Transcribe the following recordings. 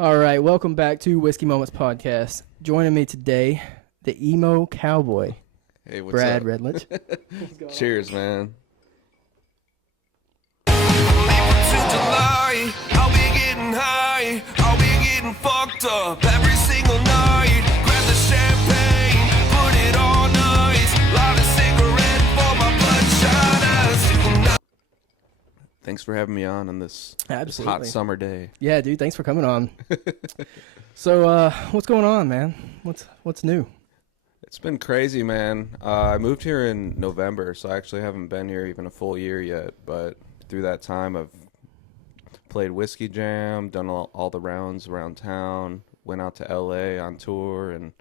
All right, welcome back to Whiskey Moments Podcast. Joining me today, the emo cowboy, Hey, what's Brad up? Redlich. Cheers, man. July, I'll be getting high, I'll be getting fucked up every single night. Grab the champagne, put it on ice, light a cigarette for my bloodshot eyes. Thanks for having me on this Absolutely. hot summer day. Yeah, dude, thanks for coming on. So, what's going on, man? What's new? It's been crazy, man. I moved here in November, so I actually haven't been here even a full year yet. But through that time, I've played Whiskey Jam, done all the rounds around town, went out to LA on tour, and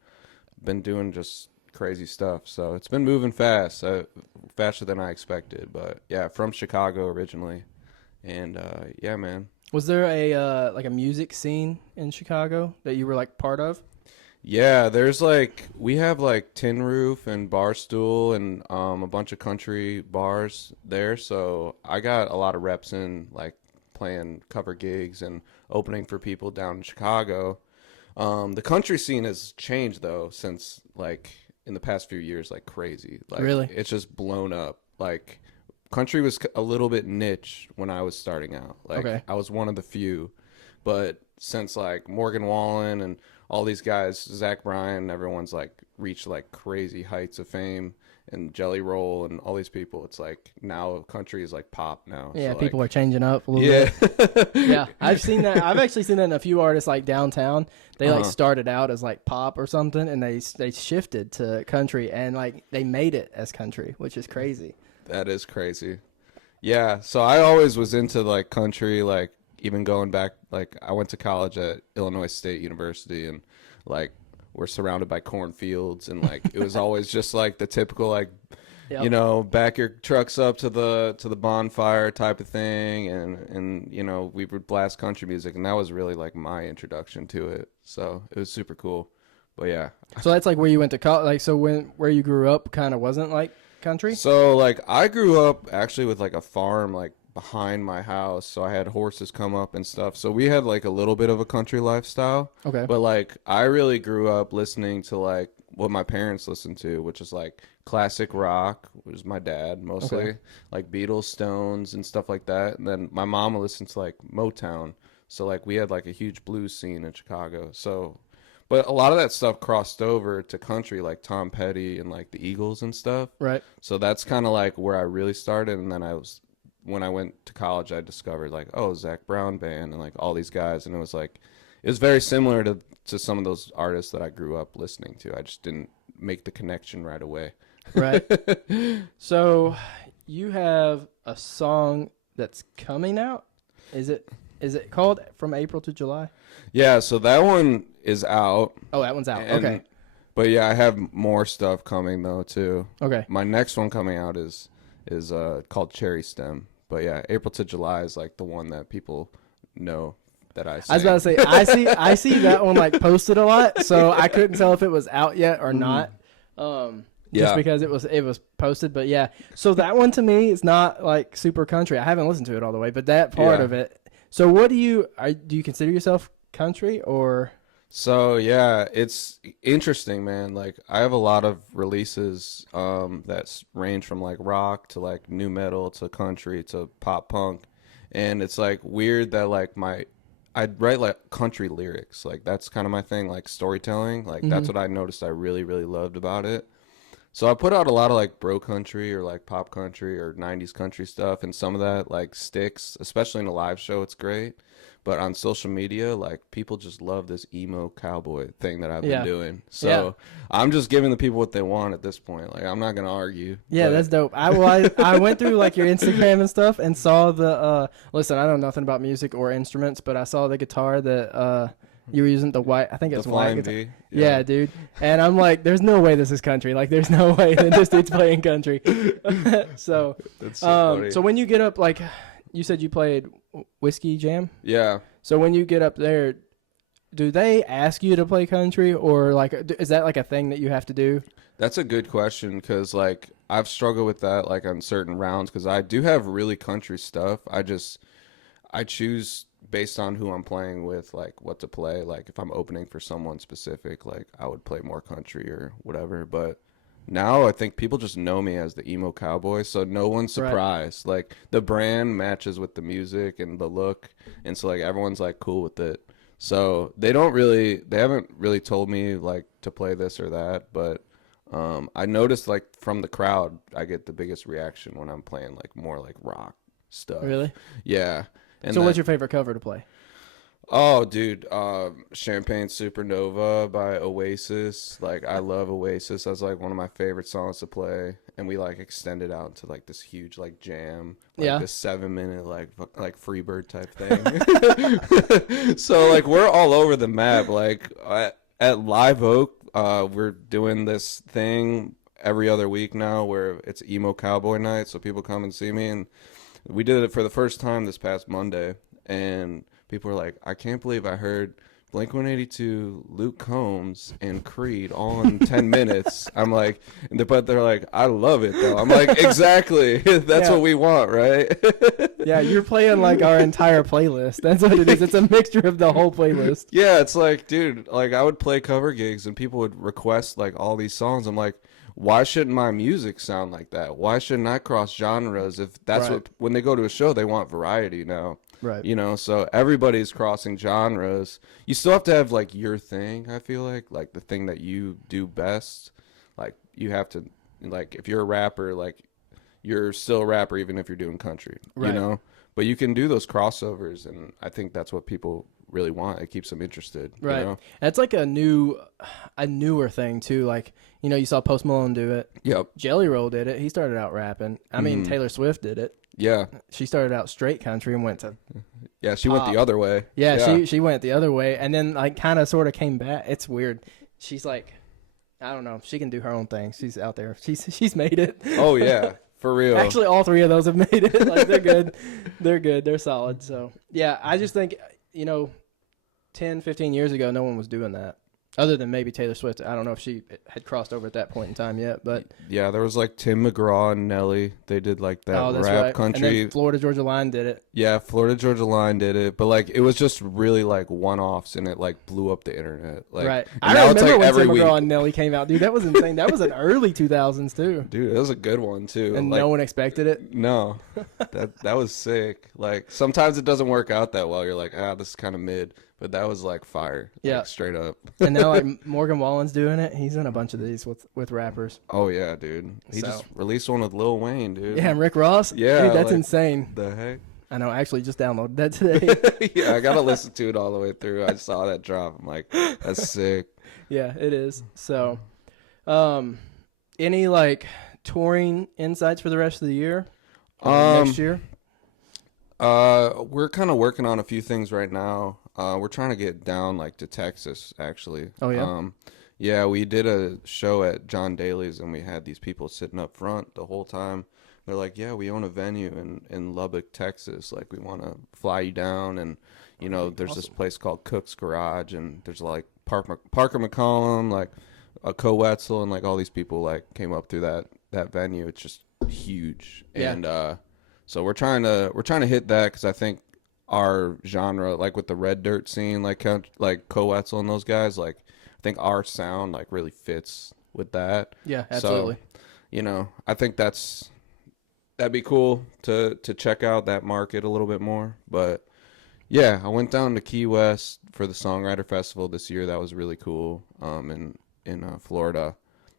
been doing just crazy stuff. So it's been moving fast, faster than I expected. But yeah, from Chicago originally. And yeah, man. Was there a like a music scene in Chicago that you were like part of? Yeah, we have like Tin Roof and Barstool and a bunch of country bars there. So I got a lot of reps in like playing cover gigs and opening for people down in Chicago. The country scene has changed though since like in the past few years, like crazy. Like Really? it's just blown up. Like country was a little bit niche when I was starting out. Like Okay. I was one of the few, but since like Morgan Wallen and all these guys, Zach Bryan, everyone's like reached like crazy heights of fame, and Jelly Roll and all these people. It's like now country is like pop now. Yeah, so, people like, are changing up a little yeah. bit. Yeah, I've seen that. I've actually seen that in a few artists like downtown. They like Uh-huh. started out as like pop or something, and they shifted to country, and like they made it as country, which is crazy. That is crazy. Yeah, so I always was into like country, like even going back, like I went to college at Illinois State University, and like we're surrounded by cornfields, and like it was always just like the typical like Yep. you know, back your trucks up to the bonfire type of thing, and you know, we would blast country music, and that was really like my introduction to it. So it was super cool. But yeah. So that's like where you went to college. Like, so where you grew up kind of wasn't like country. So like I grew up actually with like a farm like behind my house, so I had horses come up and stuff. So we had like a little bit of a country lifestyle. Okay. But like I really grew up listening to like what my parents listened to, which is like classic rock, which is my dad mostly, Okay. like Beatles, Stones, and stuff like that. And then my mom listened to like Motown. So like we had like a huge blues scene in Chicago. So but a lot of that stuff crossed over to country, like Tom Petty and like the Eagles and stuff. Right. So that's kind of like where I really started. And then when I went to college, I discovered like, oh, Zach Brown Band and like all these guys. And it was very similar to some of those artists that I grew up listening to. I just didn't make the connection right away. Right. So you have a song that's coming out. Is it called From April to July? Yeah. So that one is out. Oh, that one's out. And- Okay. But yeah, I have more stuff coming though too. Okay. My next one coming out is called Cherry Stem. But yeah, April to July is like the one that people know that I sing. I was about to say I see that one like posted a lot, so I couldn't tell if it was out yet or not. Just Yeah. because it was posted, but yeah. So that one to me is not like super country. I haven't listened to it all the way, but that part Yeah. of it. So what do you consider yourself country or? So yeah, it's interesting, man. Like I have a lot of releases that range from like rock to like new metal to country to pop punk, and it's like weird that like I'd write like country lyrics. Like that's kind of my thing, like storytelling. Like that's what I noticed I really really loved about it. So I put out a lot of like bro country or like pop country or 90s country stuff, and some of that like sticks, especially in a live show. It's great. But on social media, like people just love this emo cowboy thing that I've Yeah. been doing. So Yeah. I'm just giving the people what they want at this point. Like I'm not gonna argue. Yeah, but- that's dope. I went through like your Instagram and stuff and saw the listen, I know nothing about music or instruments, but I saw the guitar that you were using, the white, I think the it's white Flying guitar. V. Yeah, dude. And I'm like, there's no way this is country. Like, there's no way that this dude's playing country. So, That's so funny. so when you get up, like, you said you played Whiskey Jam. Yeah. So when you get up there, do they ask you to play country, or like, is that like a thing that you have to do? That's a good question because like I've struggled with that like on certain rounds because I do have really country stuff. I choose based on who I'm playing with, like what to play. Like if I'm opening for someone specific, like I would play more country or whatever. But now I think people just know me as the emo cowboy, so no one's Right. surprised. Like the brand matches with the music and the look, and so like everyone's like cool with it. So they haven't really told me like to play this or that, but I noticed like from the crowd, I get the biggest reaction when I'm playing like more like rock stuff. Really? Yeah. And So then, what's your favorite cover to play? oh, dude, Champagne Supernova by Oasis. Like, I love Oasis. That's like one of my favorite songs to play. And we like extended out to like this huge like jam, like Yeah. this 7 minute like Freebird type thing. So like we're all over the map. Like at Live Oak, we're doing this thing every other week now where it's emo cowboy night. So people come and see me, and we did it for the first time this past Monday, and people are like, I can't believe I heard Blink-182, Luke Combs, and Creed all in 10 minutes. I'm like, but they're like, I love it though. I'm like, exactly. That's Yeah. what we want, right? Yeah, you're playing like our entire playlist. That's what it is. It's a mixture of the whole playlist. Yeah, it's like, dude, like I would play cover gigs and people would request like all these songs. I'm like, why shouldn't my music sound like that? Why shouldn't I cross genres? If that's Right. what, when they go to a show, they want variety now. Right. You know, so everybody's crossing genres. You still have to have like your thing, I feel like the thing that you do best. Like you have to, like if you're a rapper, like you're still a rapper even if you're doing country, Right. you know? But you can do those crossovers, and I think that's what people really want. It keeps them interested, Right. you know? That's like a newer thing too. Like, you know, you saw Post Malone do it. Yep. Jelly Roll did it. He started out rapping. I mean, Mm-hmm. Taylor Swift did it. Yeah. She started out straight country and went to Yeah, she went the other way. yeah. She went the other way and then like kind of sort of came back. It's weird. She's like, I don't know. She can do her own thing. She's out there. She's made it. Oh, yeah. For real. Actually, all three of those have made it. Like they're good. They're good. They're solid. So yeah, I just think, you know, 10, 15 years ago, no one was doing that. Other than maybe Taylor Swift. I don't know if she had crossed over at that point in time yet, but Yeah, there was like Tim McGraw and Nelly. They did like that oh, that's rap right. country. And then Florida Georgia Line did it. Yeah, Florida Georgia Line did it, but like it was just really like one-offs, and it like blew up the internet. Like, Right. and I now it's remember like when every Tim week. McGraw and Nelly came out, dude. That was insane. That was in early 2000s too, Dude, it was a good one too. and like, no one expected it. no, that was sick. Like sometimes it doesn't work out that well. You're like, this is kind of mid, but that was like fire. Yeah. Like, straight up. And now like Morgan Wallen's doing it. He's in a bunch of these with rappers. Oh yeah, dude. He So- just released one with Lil Wayne, dude. Yeah, and Rick Ross. Yeah, dude, that's like- insane. The heck. I know. I actually just downloaded that today. Yeah, I gotta listen to it all the way through. I saw that drop. I'm like, that's sick. Yeah, it is. So, any like touring insights for the rest of the year? Or next year? We're kind of working on a few things right now. We're trying to get down like to Texas, actually. Oh, yeah? Yeah, we did a show at John Daly's, and we had these people sitting up front the whole time. They're like, yeah, we own a venue in Lubbock, Texas. Like, we want to fly you down, and you know, there's this place called Cook's Garage, and there's like Parker McCollum, like Co Wetzel, and like all these people like came up through that venue. It's just huge, Yeah. and so we're trying to hit that, because I think our genre, like with the Red Dirt scene, like Co Wetzel and those guys, like I think our sound like really fits with that. Yeah, absolutely. So, you know, I think that'd be cool to check out that market a little bit more. But yeah, I went down to Key West for the Songwriter Festival this year. That was really cool. In Florida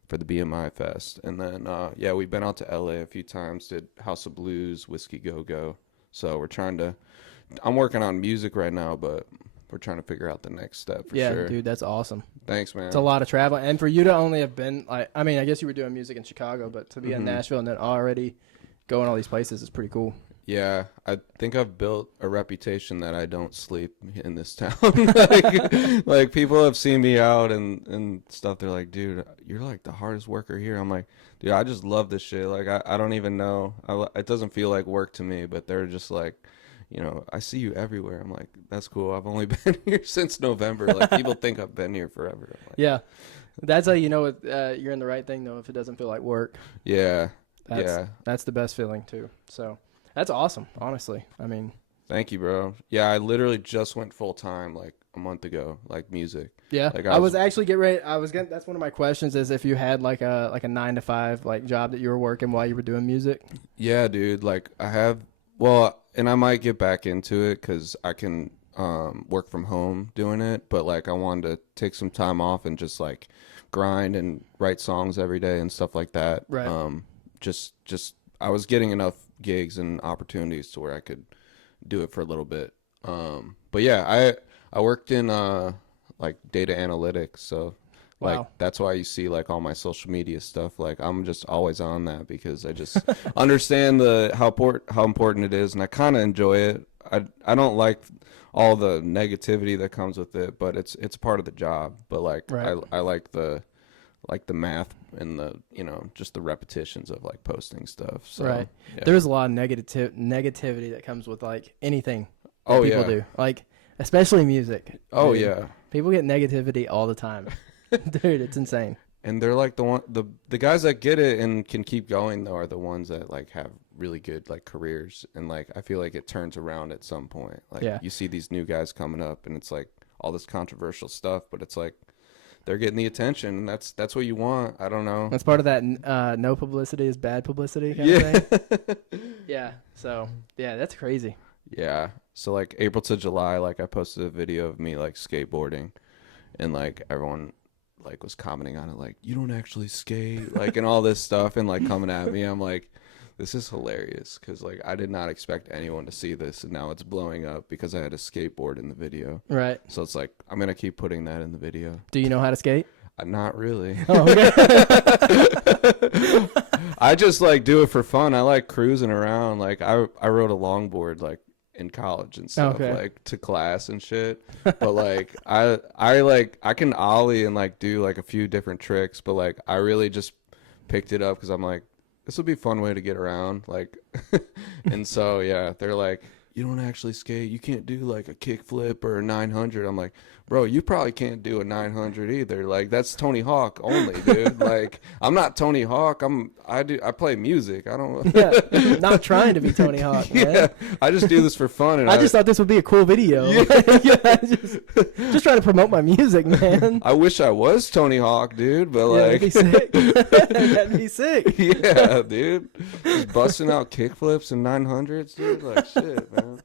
for the BMI Fest, and then yeah, we've been out to LA a few times. Did House of Blues, Whiskey Go Go. So I'm working on music right now, but we're trying to figure out the next step for Yeah, sure. dude, that's awesome. Thanks, man. It's a lot of travel, and for you to only have been like, I mean, I guess you were doing music in Chicago, but to be Mm-hmm. in Nashville and then already going all these places is pretty cool. Yeah, I think I've built a reputation that I don't sleep in this town. like people have seen me out and stuff. They're like, dude, you're like the hardest worker here. I'm like, dude, I just love this shit. Like, I don't even know. It doesn't feel like work to me, but they're just like, you know, I see you everywhere. I'm like, that's cool. I've only been here since November. Like, people think I've been here forever. I'm like, Yeah, that's how you know you're in the right thing, though, if it doesn't feel like work. yeah. That's, Yeah. That's the best feeling, too. So that's awesome, honestly. I mean, Thank you, bro. Yeah, I literally just went full time like a month ago, like music. Yeah, Like I was actually getting ready. That's one of my questions is if you had like a 9 to 5 like job that you were working while you were doing music. Yeah, dude. Like I have, well, and I might get back into it because I can work from home doing it. But like I wanted to take some time off and just like grind and write songs every day and stuff like that. Right. Just I was getting enough gigs and opportunities to where I could do it for a little bit. But yeah, I worked in like data analytics, so like Wow. that's why you see like all my social media stuff. Like I'm just always on that because I just understand how important it is, and I kind of enjoy it. I don't like all the negativity that comes with it, but it's part of the job. But like Right. I like the math and the just the repetitions of like posting stuff. So, Right. yeah. There's a lot of negativity that comes with like anything that Oh, people yeah. do. Like especially music. Oh Dude, yeah. People get negativity all the time. Dude, it's insane. And they're like the guys that get it and can keep going though are the ones that like have really good like careers, and like I feel like it turns around at some point. Like Yeah. you see these new guys coming up and it's like all this controversial stuff, but it's like they're getting the attention, and that's what you want. I don't know. That's part of that no publicity is bad publicity kind Yeah. of thing. Yeah. So, yeah, that's crazy. Yeah. So like April to July, like I posted a video of me like skateboarding, and like everyone like was commenting on it like, you don't actually skate, like, and all this stuff, and like coming at me. I'm like, this is hilarious because like I did not expect anyone to see this, and now it's blowing up because I had a skateboard in the video. Right. So it's like I'm gonna keep putting that in the video. Do you know how to skate? Not really. Oh, okay. I just like do it for fun. I like cruising around. Like I rode a longboard like in college and stuff, Okay. like to class and shit. But like I can ollie and like do like a few different tricks, but like I really just picked it up because I'm like, this would be a fun way to get around. Like, and so yeah, they're like, you don't actually skate. You can't do like a kick flip or a 900. I'm like, bro, you probably can't do a 900 either. Like that's Tony Hawk only, dude. Like I'm not Tony Hawk. I play music. I don't. Yeah. Not trying to be Tony Hawk, man. Yeah, I just do this for fun. And I just thought this would be a cool video. Yeah, just trying to promote my music, man. I wish I was Tony Hawk, dude. But Yeah, like, that'd be sick. That'd be sick. yeah, dude, just busting out kickflips and 900s, dude. Like shit, man.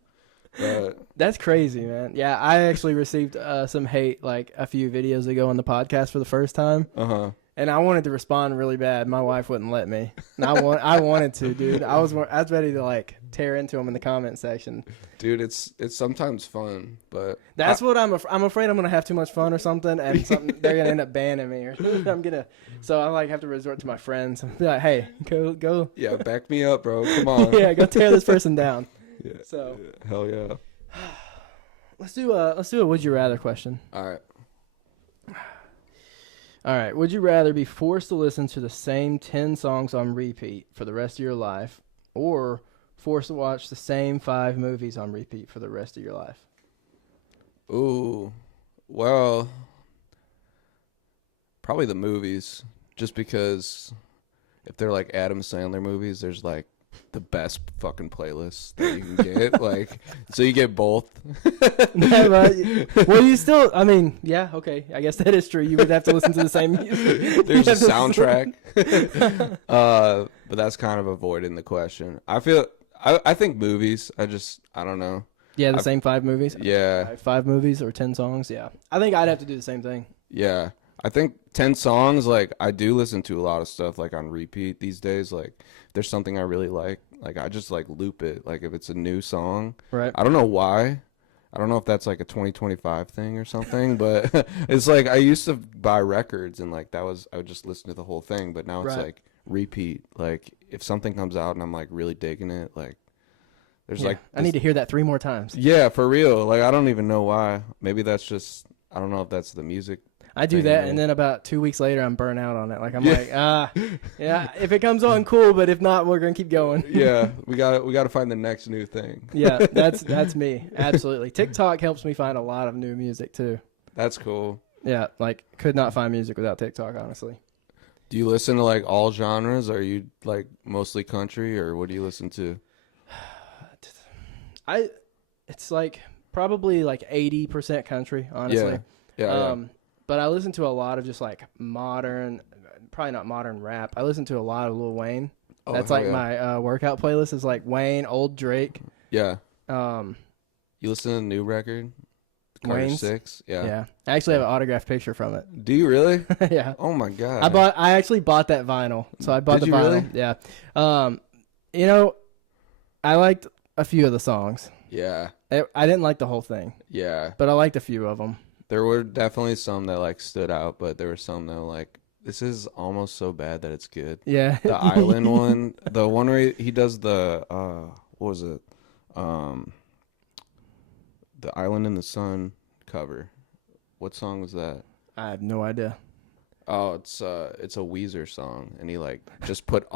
But That's crazy, man. Yeah, I actually received some hate like a few videos ago on the podcast for the first time, and I wanted to respond really bad. My wife wouldn't let me. And I wanted to, dude. I was ready to like tear into them in the comment section. dude, it's sometimes fun, but That's what I'm afraid I'm gonna have too much fun or something, and they're gonna end up banning me, or so I like have to resort to my friends and be like, hey, go. yeah, back me up, bro. Come on. Yeah, go tear this person down. Yeah. So Hell yeah. let's do a would you rather question. All right. All right, would you rather be forced to listen to the same 10 songs on repeat for the rest of your life, or forced to watch the same 5 movies on repeat for the rest of your life? Ooh, well, probably the movies, just because if they're like Adam Sandler movies, there's like the best fucking playlist that you can get. Like, so you get both. Well, you still, I mean, yeah, okay, I guess that is true. You would have to listen to the same music. There's a soundtrack. But that's kind of avoiding the question. I think movies. I don't know. Yeah, the same 5 movies? Yeah. 5 movies or 10 songs, yeah. I think I'd have to do the same thing. Yeah. I think 10 songs, like, I do listen to a lot of stuff, like, on repeat these days. Like, if there's something I really like, I just, like, loop it. Like, if it's a new song. Right. I don't know why. I don't know if that's, like, a 2025 thing or something, but it's, like, I used to buy records, and, like, I would just listen to the whole thing, but now it's, Right. like, repeat. Like, if something comes out and I'm, like, really digging it, like, there's, Yeah, like... I need to hear that 3 more times. Yeah, for real. Like, I don't even know why. Maybe that's just... I don't know if that's the music... I do thing, that, man. and then about 2 weeks later, I'm burnt out on it. Like, I'm like, yeah, if it comes on, cool, but if not, we're going to keep going. Yeah, we got to find the next new thing. Yeah, that's me. Absolutely. TikTok helps me find a lot of new music, too. That's cool. Yeah, like, could not find music without TikTok, honestly. Do you listen to, like, all genres? Are you, like, mostly country, or what do you listen to? it's like probably like 80% country, honestly. Yeah. But I listen to a lot of just like modern, probably not modern rap. I listen to a lot of Lil Wayne. Oh, That's hell like yeah. my workout playlist is like Wayne, old Drake. Yeah. You listen to the new record? Carter Wayne's? 6? Yeah. Yeah. I actually have an autographed picture from it. Do you really? Yeah. Oh my god. I actually bought that vinyl. So I bought Did the you vinyl. really? Yeah. You know, I liked a few of the songs. Yeah. I didn't like the whole thing, Yeah. but I liked a few of them. There were definitely some that like stood out, but there were some that were like, this is almost so bad that it's good. Yeah. The Island one, the one where he does the what was it? The Island in the Sun cover. What song was that? I have no idea. Oh, it's a Weezer song, and he like just put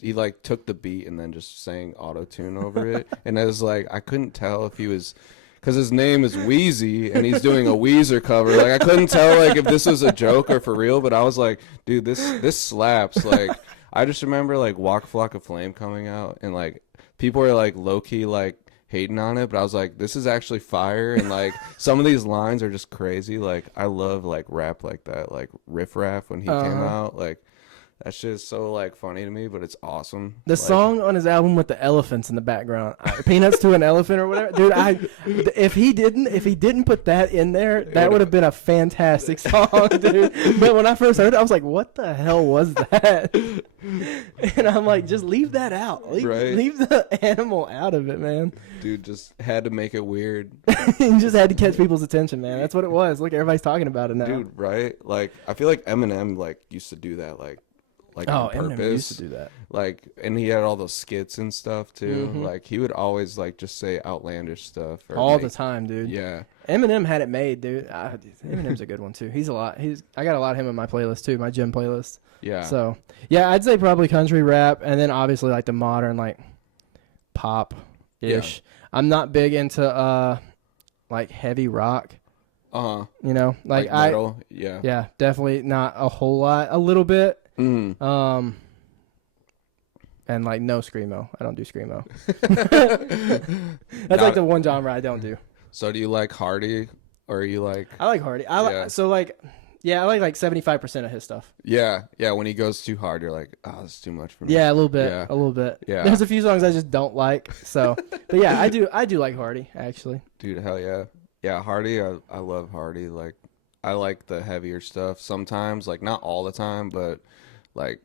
he like took the beat and then just sang auto tune over it, and it was like I couldn't tell if he was, because his name is Wheezy and he's doing a Weezer cover. Like I couldn't tell like if this was a joke or for real, but I was like, dude, this slaps. Like I just remember like Walk Flock of Flame coming out, and like people were like low key like hating on it, but I was like, this is actually fire, and like some of these lines are just crazy. Like I love like rap like that, like Riff Raff when he came out, like that shit is so like funny to me, but it's awesome. The song on his album with the elephants in the background, Peanuts to an Elephant or whatever, dude. If he didn't put that in there, that would have been a fantastic song, dude. But when I first heard it, I was like, "What the hell was that?" And I'm like, "Just leave that out. Leave the animal out of it, man." Dude just had to make it weird. He just had to catch people's attention, man. That's what it was. Look, everybody's talking about it now. Dude, right? Like I feel like Eminem like used to do that, like on purpose. Eminem used to do that. Like, and he had all those skits and stuff too. Mm-hmm. Like he would always like just say outlandish stuff All the time, dude. Yeah. Eminem had it made, dude. Eminem's a good one too. I got a lot of him in my playlist too, my gym playlist. Yeah. So yeah, I'd say probably country rap, and then obviously like the modern like pop ish. Yeah. I'm not big into like heavy rock. Uh-huh. You know, like metal. Yeah. yeah, definitely not a whole lot. A little bit. Mm. And like no screamo. I don't do screamo. That's like the one genre I don't do. So do you like Hardy, or are you like? I like Hardy. I like I like 75% of his stuff. Yeah. When he goes too hard, you're like, oh, this is too much for me. Yeah, a little bit. Yeah. A little bit. Yeah. There's a few songs I just don't like. So, but yeah, I do like Hardy actually. Dude, hell yeah. Yeah, Hardy. I love Hardy. Like, I like the heavier stuff sometimes. Like, not all the time, but like,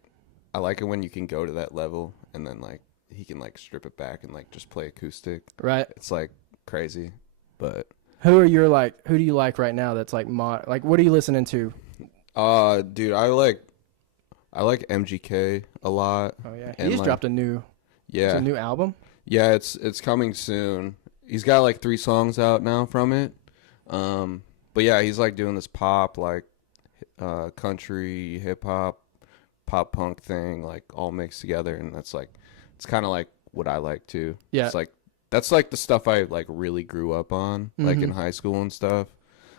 I like it when you can go to that level and then like he can like strip it back and like just play acoustic. Right. It's like crazy, but. Who do you like right now that's like like what are you listening to? Dude, I like MGK a lot. Oh yeah. And He just like, dropped a new album. Yeah, it's coming soon. He's got like 3 songs out now from it. But yeah, he's like doing this pop like country, hip hop, pop punk thing like all mixed together, and that's like it's kind of like what I like too. Yeah. It's like that's like the stuff I like really grew up on like in high school and stuff.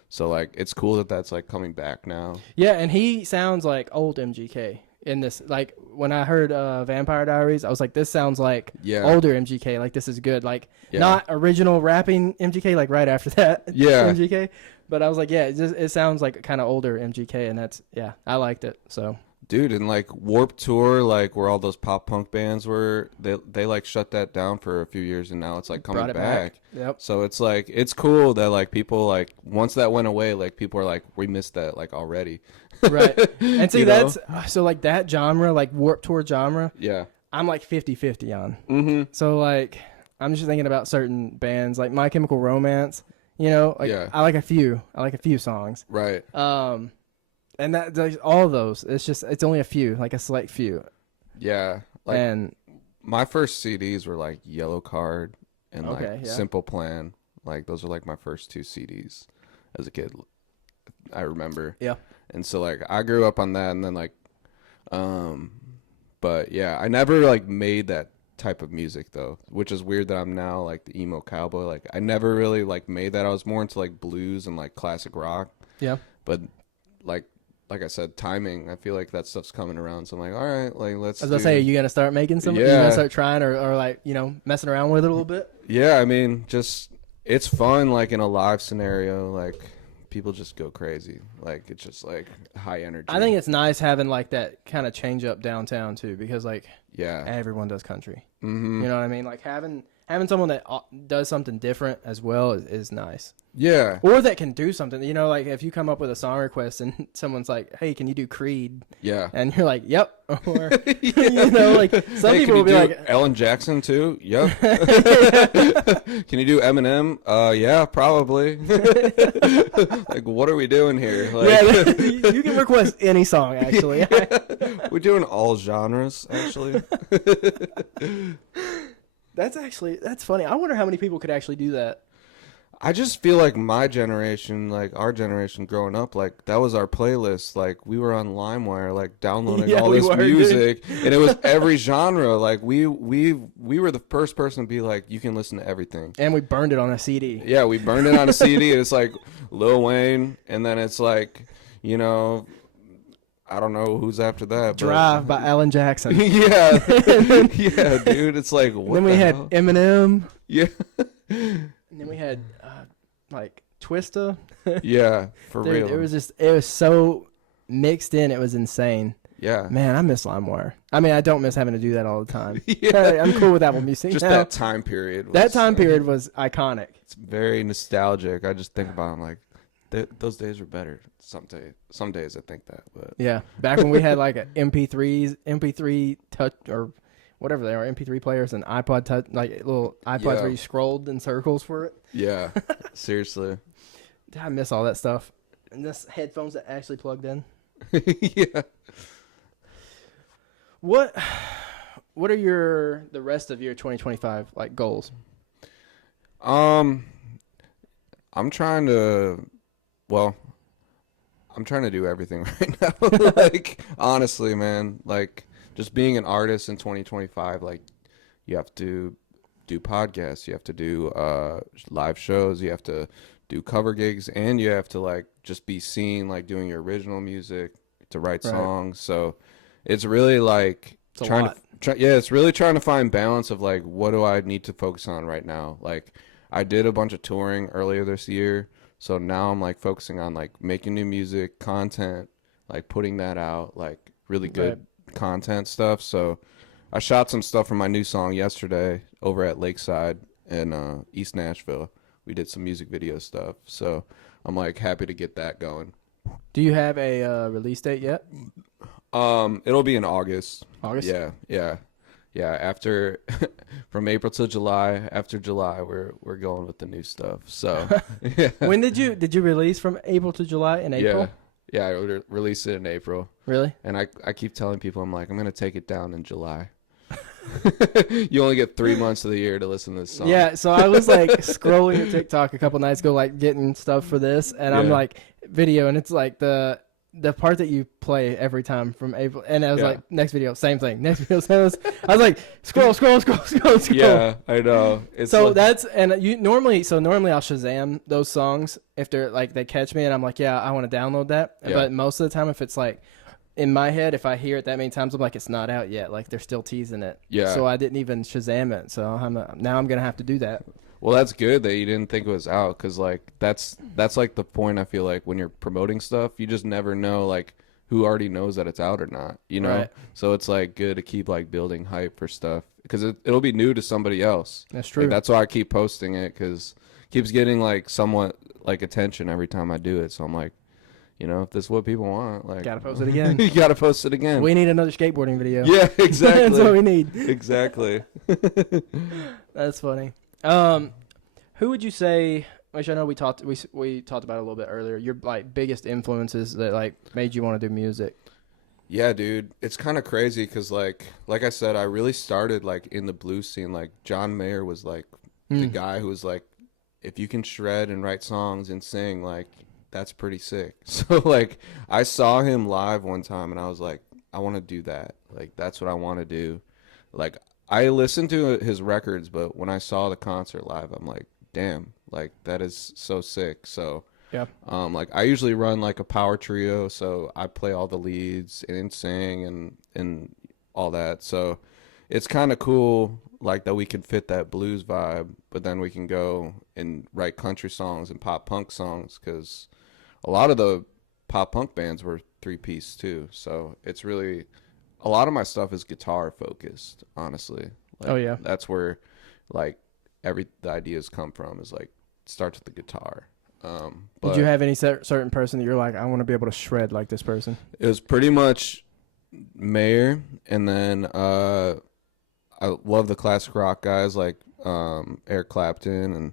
So like it's cool that that's like coming back now. Yeah, and he sounds like old MGK in this. Like when I heard Vampire Diaries, I was like, this sounds like older MGK. Like this is good. Like not original rapping MGK. Like right after that, MGK. But I was like, yeah, it sounds like kind of older MGK, and that's I liked it. So. Dude, and like Warped Tour, like where all those pop punk bands were, they like shut that down for a few years, and now it's like coming back. Yep. So it's like it's cool that like people like once that went away, like people are like we missed that like already. Right. And see that's so like that genre, like Warped Tour genre. Yeah. I'm like 50-50 on. Mm-hmm. So like I'm just thinking about certain bands like My Chemical Romance. You know, like I like a few songs. Right. And that like, all of those, it's only a few, like a select few. Yeah. Like and my first CDs were like Yellow Card and Okay, Simple Plan. Like those are like my first 2 CDs as a kid. I remember. Yeah. And so like I grew up on that, and then like but yeah, I never like made that type of music though, which is weird that I'm now like the emo cowboy. Like I never really like made that. I was more into like blues and like classic rock. Yeah. But like I said, timing, I feel like that stuff's coming around. So I'm like, all right, like let's As I say, are you gonna start making some? Yeah. Are you gonna start trying or like, you know, messing around with it a little bit? Yeah, I mean, just It's fun, like in a live scenario, like people just go crazy. Like it's just like high energy. I think it's nice having like that kind of change up downtown too, because like yeah. everyone does country. Mm-hmm. You know what I mean? Like having someone that does something different as well is nice. Yeah. Or that can do something. You know, like if you come up with a song request and someone's like, "Hey, can you do Creed?" Yeah. And you're like, "Yep." Or you know, like some people will be like, Ellen Jackson too. Yep. Can you do Eminem? Yeah, probably. Like, what are we doing here? Like, "Yeah, you can request any song actually." yeah. We're doing all genres actually. That's funny. I wonder how many people could actually do that. I just feel like my generation, like our generation growing up, like that was our playlist. Like we were on LimeWire, like downloading all this music, and it was every genre. Like we were the first person to be like, you can listen to everything. And we burned it on a CD. Yeah, we burned it on a CD. And it's like Lil Wayne, and then it's like, you know, I don't know who's after that. Drive by Alan Jackson. Yeah, yeah, dude. It's like what then we had hell? Eminem. Yeah. And then we had like Twista. Yeah, for Dude, real. it was so mixed in. It was insane. Yeah. Man, I miss LimeWire. I mean, I don't miss having to do that all the time. Yeah. I'm cool with Apple Music. Just now. that time period. That time period was iconic. It's very nostalgic. I just think about it, I'm like, those days were better. Some days I think that, but Yeah, back when we had like a MP3 touch or whatever they are, MP3 players and iPod touch, like little iPods where you scrolled in circles for it. yeah, seriously. I miss all that stuff. And this headphones that actually plugged in. Yeah. What are the rest of your 2025 like goals? I'm trying to do everything right now. Like honestly, man, like just being an artist in 2025, like you have to do podcasts, you have to do live shows, you have to do cover gigs, and you have to like just be seen like doing your original music, to write songs. So it's really like it's really trying to find balance of like what do I need to focus on right now. Like I did a bunch of touring earlier this year, so now I'm like focusing on like making new music, content, like putting that out, like really good content stuff. So I shot some stuff from my new song yesterday over at Lakeside in East Nashville. We did some music video stuff, so I'm like happy to get that going. Do you have a release date yet? It'll be in August. August? Yeah. After from April to July. After July, we're going with the new stuff. So yeah. When did you release from April to July in April? Yeah. I released it in April. Really? And I keep telling people, I'm like, I'm gonna take it down in July. You only get 3 months of the year to listen to this song. Yeah, so I was like scrolling your TikTok a couple nights ago, like getting stuff for this, and I'm like video, and it's like the part that you play every time from April, and I was like, next video, same thing. Next video, same thing. I was like, scroll. Yeah, I know. It's so like, that's and you normally I'll Shazam those songs if they're like they catch me, and I'm like, yeah, I want to download that. Yeah. But most of the time, if it's like in my head, if I hear it that many times, I'm like, it's not out yet. Like they're still teasing it. Yeah. So I didn't even Shazam it. So now I'm gonna have to do that. well, that's good that you didn't think it was out, because like that's like the point. I feel like when you're promoting stuff, you just never know like who already knows that it's out or not, you know? Right. So it's like good to keep like building hype for stuff, because it'll be new to somebody else. That's true. Like, that's why I keep posting it, because it keeps getting like somewhat like attention every time I do it. So I'm like, you know, if this is what people want, like Gotta post it again. you gotta post it again. We need another skateboarding video. Yeah, exactly. That's what we need. Exactly. That's funny. Who would you say? Which I know we talked about it a little bit earlier. Your like biggest influences that like made you want to do music. Yeah, dude, it's kind of crazy because like I said, I really started like in the blues scene. Like John Mayer was like the guy who was like, if you can shred and write songs and sing, like that's pretty sick. So like I saw him live one time and I was like, I want to do that. Like that's what I want to do. Like I listened to his records, but when I saw the concert live, I'm like, damn, like that is so sick. So yeah, like I usually run like a power trio, so I play all the leads and sing and all that. So it's kind of cool like that we can fit that blues vibe, but then we can go and write country songs and pop punk songs, because a lot of the pop punk bands were 3-piece too. So it's really, a lot of my stuff is guitar focused, honestly. Like, Oh, yeah. that's where like the ideas come from, is like starts with the guitar. But Did you have any certain person that you're like, I want to be able to shred like this person? it was pretty much Mayer, and then I love the classic rock guys like Eric Clapton,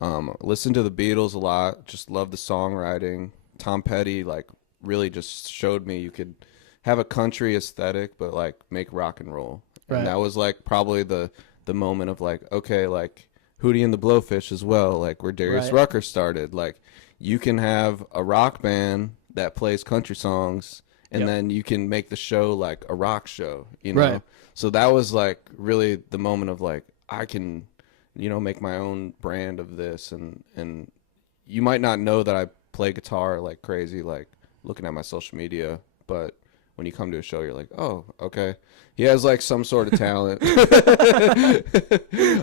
and listen to the Beatles a lot. Just love the songwriting. Tom Petty like really just showed me you could have a country aesthetic but like make rock and roll. Right. And that was like probably the moment of like, okay, like Hootie and the Blowfish as well, like where Darius Right. Rucker started. Like you can have a rock band that plays country songs, and Yep. then you can make the show like a rock show, you know? Right. So that was like really the moment of like, I can, you know, make my own brand of this. And you might not know that I play guitar like crazy, like looking at my social media, but when you come to a show, you're like, oh, okay. He has like some sort of talent.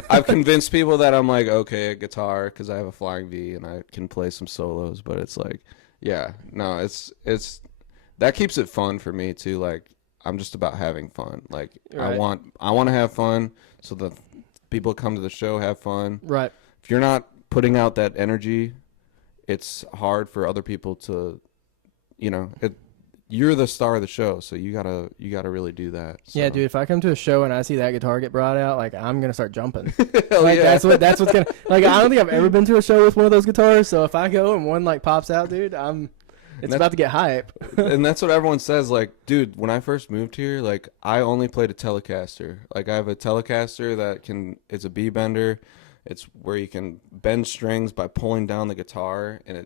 I've convinced people that I'm like, okay, a guitar, because I have a flying V and I can play some solos, but it's like, yeah, no, it's that keeps it fun for me too. Like I'm just about having fun. Like Right. I want to have fun, so the people come to the show have fun. Right. If you're not putting out that energy, it's hard for other people to, you know, you're the star of the show, so you gotta really do that. So. Yeah, dude. If I come to a show and I see that guitar get brought out, like I'm gonna start jumping. Hell Like yeah. that's what's gonna. Like I don't think I've ever been to a show with one of those guitars. So if I go and one like pops out, dude, it's about to get hype. And that's what everyone says. Like, dude, when I first moved here, like I only played a Telecaster. Like I have a Telecaster it's a B bender. It's where you can bend strings by pulling down the guitar, and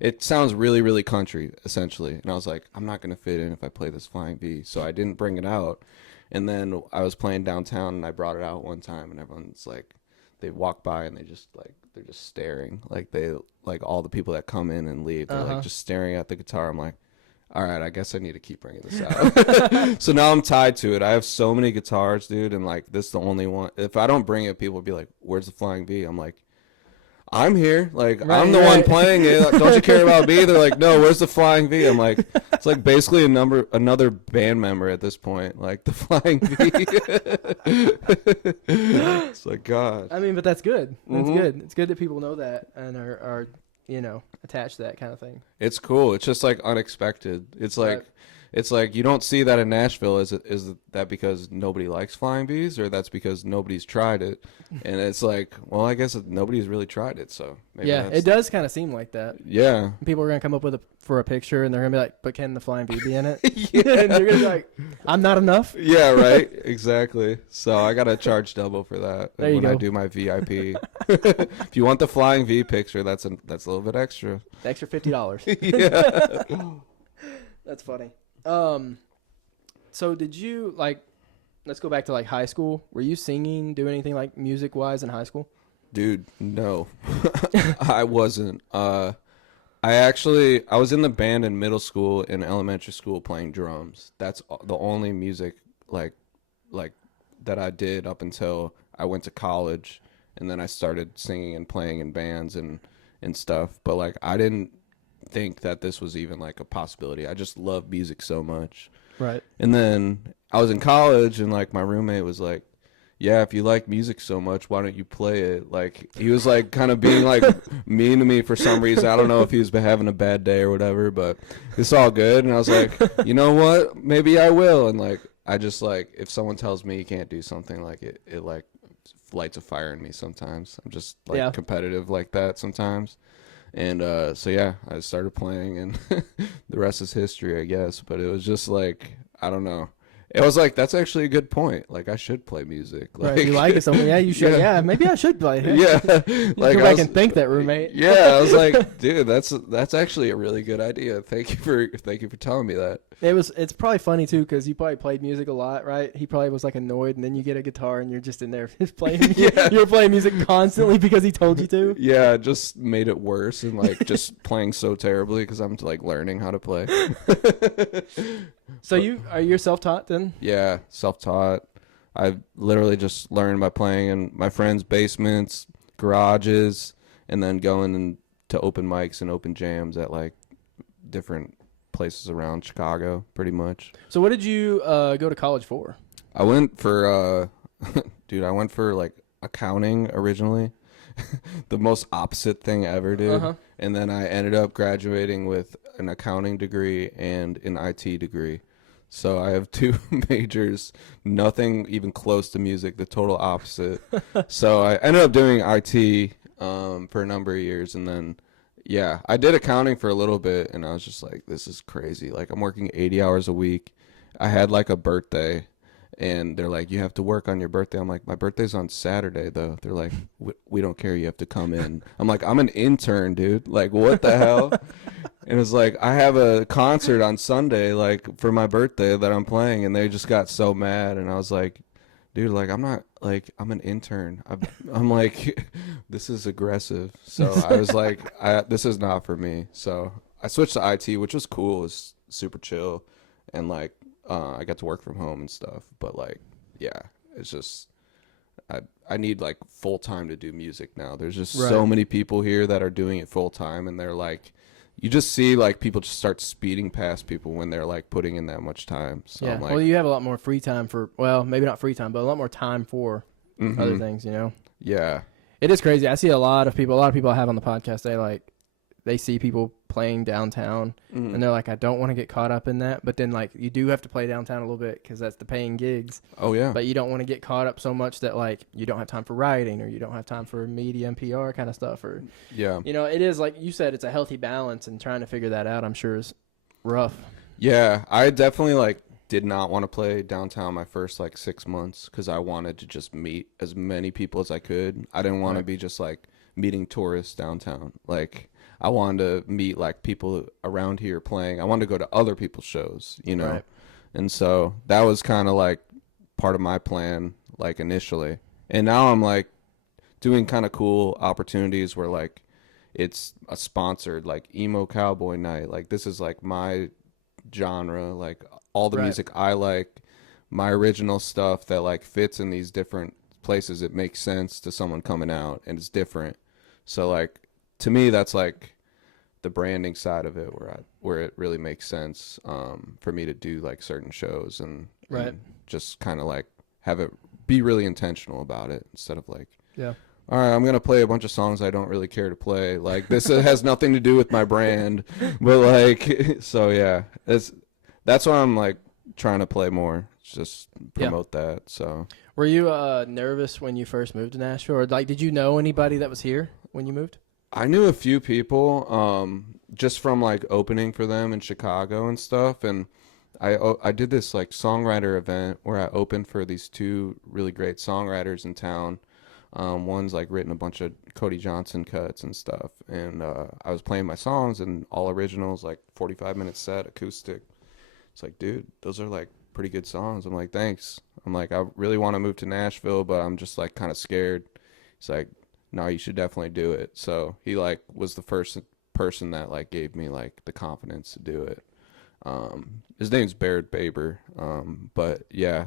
it sounds really, really country, essentially. And I was like, I'm not going to fit in if I play this flying V. So I didn't bring it out. And then I was playing downtown, and I brought it out one time, and everyone's like, they walk by, and they're just staring. Like all the people that come in and leave, they're like just staring at the guitar. I'm like, all right, I guess I need to keep bringing this out. So now I'm tied to it. I have so many guitars, dude, and like this is the only one. If I don't bring it, people will be like, where's the flying V? I'm like, I'm here. Like, Right, I'm the one playing it. Like, don't you care about me? They're like, no, where's the flying V? I'm like, it's like basically another band member at this point. Like, the flying V. It's like, God. I mean, but that's good. That's Mhm. good. It's good that people know that and are attached to that kind of thing. It's cool. It's just like unexpected. It's like Right. it's like you don't see that in Nashville. Is that because nobody likes flying V's, or that's because nobody's tried it? And it's like, well, I guess nobody's really tried it, so maybe Yeah, that's, it does kind of seem like that. yeah. People are gonna come up for a picture and they're gonna be like, "But can the flying V be in it?" Yeah. And you're gonna be like, "I'm not enough." Yeah, right. Exactly. So I gotta charge double for that There you when I go. do my VIP. If you want the flying V picture, that's a little bit extra. The extra $50. Yeah. That's funny. So did you like? Let's go back to like high school. Were you singing, doing anything like music wise in high school? Dude, no. I wasn't. I was in the band in middle school and elementary school playing drums. That's the only music like that I did up until I went to college, and then I started singing and playing in bands and stuff. But like I didn't think that this was even like a possibility. I just love music so much. Right. And then I was in college, and like my roommate was like, yeah, if you like music so much, why don't you play it? Like he was like kind of being like mean to me for some reason. I don't know if he was having a bad day or whatever, but it's all good. And I was like, you know what? Maybe I will. And like I just like, if someone tells me you can't do something, like it like lights a fire in me sometimes. I'm just like competitive like that sometimes. And so yeah, I started playing, and the rest is history, I guess. But it was just like, I don't know. It was like, that's actually a good point. Like I should play music. Like, Right. If you like it, something. Yeah, you should. Yeah. Yeah, maybe I should play. Yeah. Like Go I back and think that, roommate. Yeah, I was like, dude, that's actually a really good idea. Thank you for telling me that. It's probably funny too because you probably played music a lot, right? He probably was like annoyed, and then you get a guitar and you're just in there just playing. Yeah. You're playing music constantly because he told you to. Yeah, it just made it worse, and like just playing so terribly because I'm like learning how to play. So you're self-taught then? Yeah, self-taught. I literally just learned by playing in my friends' basements, garages, and then going to open mics and open jams at like different places around Chicago, pretty much. So what did you go to college for? I went for, dude, I went for like accounting originally. The most opposite thing ever, dude. Uh-huh. And then I ended up graduating with an accounting degree and an IT degree. So I have 2 majors, nothing even close to music, the total opposite. So I ended up doing IT for a number of years, and then yeah, I did accounting for a little bit, and I was just like, this is crazy. Like, I'm working 80 hours a week. I had like a birthday, and they're like, you have to work on your birthday. I'm like, my birthday's on Saturday, though. They're like, we don't care. You have to come in. I'm like, I'm an intern, dude. Like, what the hell? And it's like, I have a concert on Sunday, like, for my birthday that I'm playing, and they just got so mad. And I was like, dude, like, I'm not, like, I'm an intern. I'm like, this is aggressive. So I was like, this is not for me. So I switched to IT, which was cool. It was super chill. And, like, I got to work from home and stuff. But, like, yeah, it's just, I need, like, full time to do music now. There's just so many people here that are doing it full time, and they're like, you just see like people just start speeding past people when they're like putting in that much time. So yeah, I'm like, well, you have a lot more free time for, well, maybe not free time, but a lot more time for other things, you know? Yeah. It is crazy. I see a lot of people I have on the podcast, they see people playing downtown, and they're like, I don't want to get caught up in that. But then, like, you do have to play downtown a little bit because that's the paying gigs. Oh, yeah. But you don't want to get caught up so much that, like, you don't have time for writing, or you don't have time for media and PR kind of stuff. Or, Yeah. you know, it is, like you said, it's a healthy balance, and trying to figure that out, I'm sure, is rough. Yeah. I definitely, like, did not want to play downtown my first, like, 6 months because I wanted to just meet as many people as I could. I didn't want to be just, like, meeting tourists downtown. Like, I wanted to meet like people around here playing. I wanted to go to other people's shows, you know? Right. And so that was kind of like part of my plan, like initially. And now I'm like doing kind of cool opportunities where like it's a sponsored like emo cowboy night. Like this is like my genre, like all the music I like, my original stuff that like fits in these different places. It makes sense to someone coming out and it's different. So like, to me, that's like the branding side of it where it really makes sense for me to do like certain shows and just kind of like have it be really intentional about it instead of like, all right, I'm going to play a bunch of songs I don't really care to play. Like this has nothing to do with my brand, but like, so yeah, that's why I'm like trying to play more, just promote that. So were you nervous when you first moved to Nashville, or like, did you know anybody that was here when you moved? I knew a few people just from like opening for them in Chicago and stuff, and I did this like songwriter event where I opened for these 2 really great songwriters in town. One's like written a bunch of Cody Johnson cuts and stuff, and I was playing my songs and all originals, like 45-minute set acoustic. It's like, dude, those are like pretty good songs. I'm like, thanks. I'm like, I really want to move to Nashville, but I'm just like kind of scared. He's like, no, you should definitely do it. So he like was the first person that like gave me like the confidence to do it. His name's Barrett Baber. But yeah,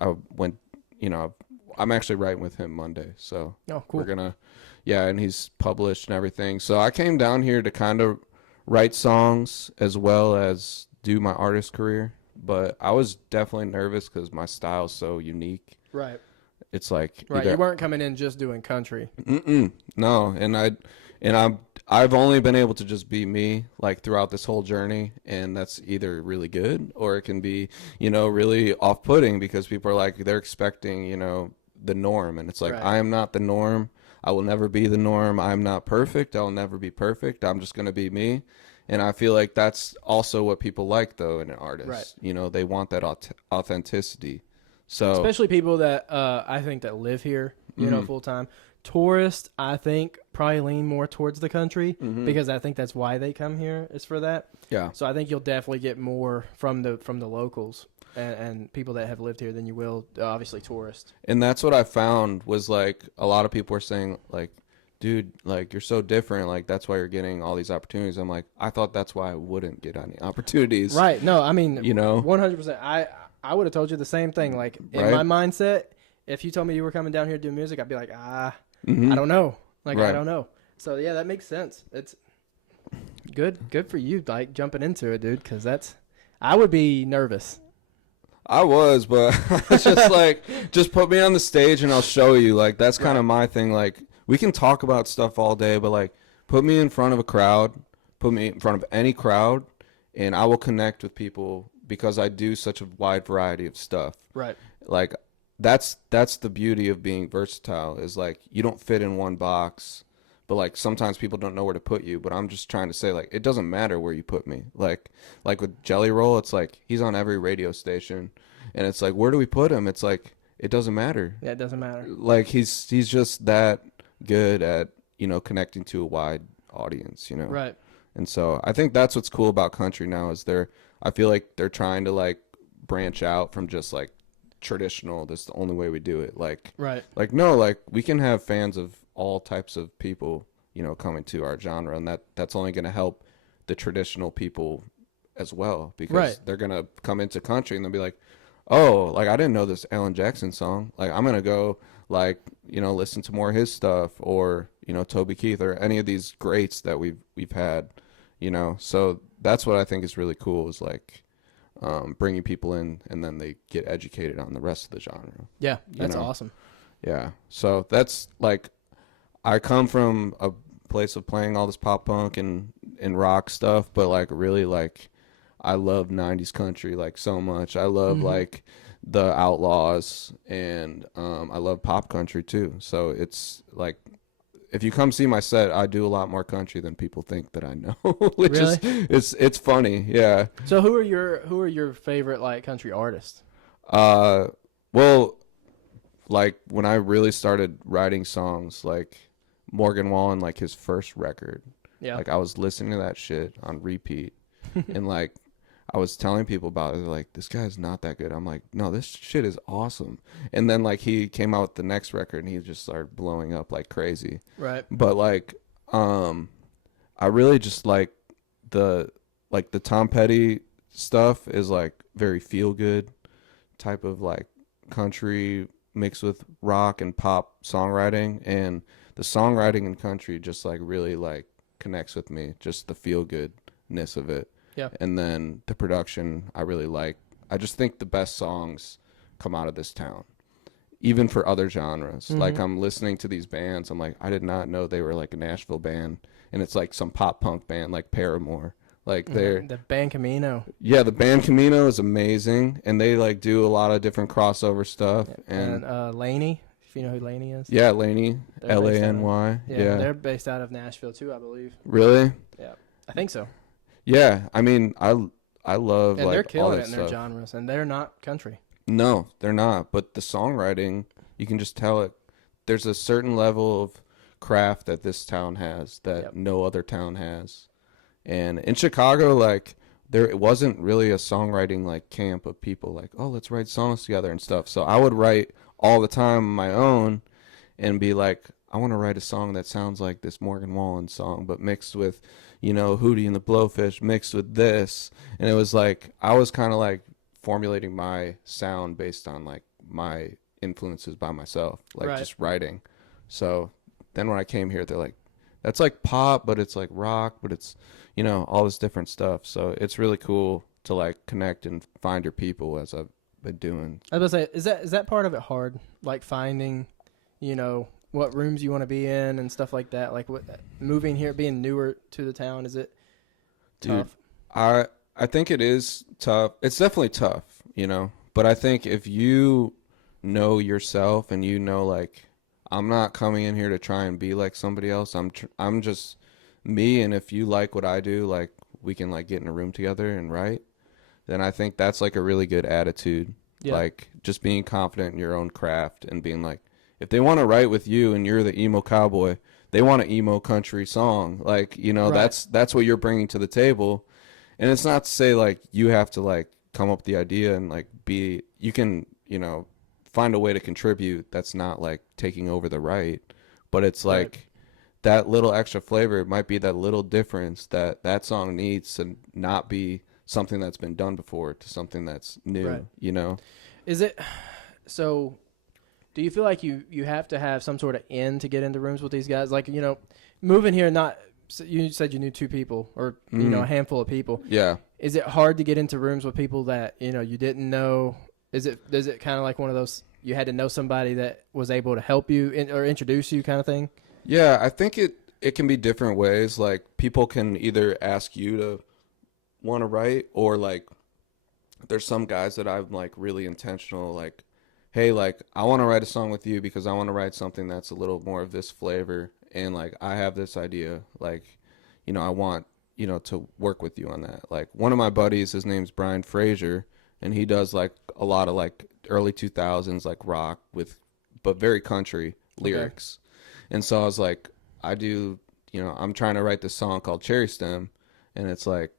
I went, you know, I'm actually writing with him Monday. So cool. We're gonna, and he's published and everything. So I came down here to kind of write songs as well as do my artist career. But I was definitely nervous because my style's so unique. Right. It's like you weren't coming in just doing country. No, and I've only been able to just be me like throughout this whole journey, and that's either really good or it can be, you know, really off-putting because people are like they're expecting, you know, the norm, and it's like I am not the norm. I will never be the norm. I'm not perfect. I'll never be perfect. I'm just gonna be me, and I feel like that's also what people like though in an artist. Right. You know, they want that authenticity. So especially people that I think that live here, you know, full time. Tourists, I think, probably lean more towards the country because I think that's why they come here is for that. Yeah. So I think you'll definitely get more from the locals and people that have lived here than you will obviously tourists. And that's what I found was like a lot of people were saying like, dude, like you're so different, like that's why you're getting all these opportunities. I'm like, I thought that's why I wouldn't get any opportunities. Right. No, I mean, you know, 100%. I would have told you the same thing. Like in Right? my mindset, if you told me you were coming down here to do music, I'd be like, I Mhm. don't know. Like I Right. don't know. So yeah, that makes sense. It's good for you, like jumping into it, dude. Because I would be nervous. I was, but it's just like, just put me on the stage and I'll show you. Like, that's kind of my thing. Like, we can talk about stuff all day, but like, put me in front of a crowd, put me in front of any crowd, and I will connect with people because I do such a wide variety of stuff. Right. Like, that's the beauty of being versatile is like, you don't fit in one box, but like sometimes people don't know where to put you. But I'm just trying to say, like, it doesn't matter where you put me. Like with Jelly Roll, it's like he's on every radio station, and it's like, where do we put him? It's like, it doesn't matter. Yeah, it doesn't matter. Like he's just that good at, you know, connecting to a wide audience, you know. Right. And so I think that's what's cool about country now is I feel like they're trying to like branch out from just like traditional, this is the only way we do it. Like Right. like no, like we can have fans of all types of people, you know, coming to our genre, and that's only going to help the traditional people as well, because they're going to come into country and they'll be like, oh, like I didn't know this Alan Jackson song. Like I'm going to go like, you know, listen to more of his stuff, or, you know, Toby Keith or any of these greats that we've had, you know. So that's what I think is really cool is like bringing people in and then they get educated on the rest of the genre. Yeah, that's know? awesome. Yeah. So that's like, I come from a place of playing all this pop punk and rock stuff, but like really like I love 90s country like so much. I love like the Outlaws, and I love pop country too. So it's like, if you come see my set, I do a lot more country than people think that I know. Which Really? is it's funny. Yeah. So who are your favorite like country artists? Well, like when I really started writing songs, like Morgan Wallen, like his first record, Yeah. like I was listening to that shit on repeat, and like I was telling people about it. They're like, this guy's not that good. I'm like, no, this shit is awesome. And then like he came out with the next record and he just started blowing up like crazy. Right. But like, I really just like the Tom Petty stuff is like very feel good type of like country mixed with rock and pop songwriting, and the songwriting in country just like really like connects with me, just the feel goodness of it. Yeah. And then the production I really like. I just think the best songs come out of this town, even for other genres. Like I'm listening to these bands, I'm like, I did not know they were like a Nashville band, and it's like some pop punk band like Paramore. Like they're the band Camino. yeah, the band Camino is amazing, and they like do a lot of different crossover stuff. And Laney, if you know who Laney is. Yeah, Laney, They're based out of- Lany. Yeah, they're based out of Nashville too, I believe. Really? Yeah, I think so. Yeah, I mean, I love And like they're all killing that it in their stuff. genres, and they're not country. No, they're not. But the songwriting, you can just tell it. There's a certain level of craft that this town has that no other town has. And in Chicago, like it wasn't really a songwriting like camp of people like, oh, let's write songs together and stuff. So I would write all the time on my own and be like, I want to write a song that sounds like this Morgan Wallen song, but mixed with, you know, Hootie and the Blowfish mixed with this. And it was like, I was kind of like formulating my sound based on like my influences by myself, like just writing. So then when I came here, they're like, that's like pop, but it's like rock, but it's, you know, all this different stuff. So it's really cool to like connect and find your people, as I've been doing. I was about to say, is that part of it hard? Like finding, you know, what rooms you want to be in and stuff like that? Like what, moving here, being newer to the town, is it tough? Dude, I think it is tough. It's definitely tough, you know. But I think if you know yourself and you know, like, I'm not coming in here to try and be like somebody else. I'm just me, and if you like what I do, like we can like get in a room together and write. Then I think that's like a really good attitude. Yeah. Like just being confident in your own craft and being like, if they want to write with you and you're the emo cowboy, they want an emo country song. Like, you know, that's what you're bringing to the table. And it's not to say like you have to like come up with the idea and like you can, you know, find a way to contribute that's not like taking over the right, but it's like that little extra flavor. It might be that little difference that song needs to not be something that's been done before to something that's new, Right. you know? Is it so? Do you feel like you have to have some sort of in to get into rooms with these guys? Like, moving here, not so you said you knew 2 people or a handful of people. Yeah. Is it hard to get into rooms with people that you didn't know? Is it kind of like one of those you had to know somebody that was able to help you or introduce you kind of thing? Yeah, I think it can be different ways. Like, people can either ask you to want to write, or like there's some guys that I'm like really intentional, like, hey, like, I want to write a song with you because I want to write something that's a little more of this flavor, and like I have this idea, like, I want to work with you on that. Like, one of my buddies, his name's Brian Frazier, and he does like a lot of like early 2000s like rock but very country lyrics. And so I was like, I'm trying to write this song called Cherry Stem, and it's like,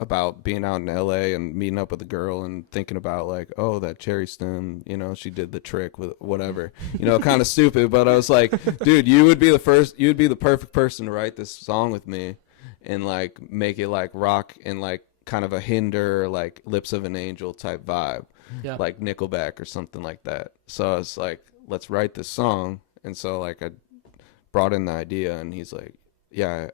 about being out in LA and meeting up with a girl and thinking about like, oh, that cherry stem, she did the trick with whatever, kind of stupid. But I was like, dude, you'd be the perfect person to write this song with me and like make it like rock and like kind of a Hinder, like Lips of an Angel type vibe, like Nickelback or something like that. So I was like, let's write this song. And so like I brought in the idea, and he's like, yeah,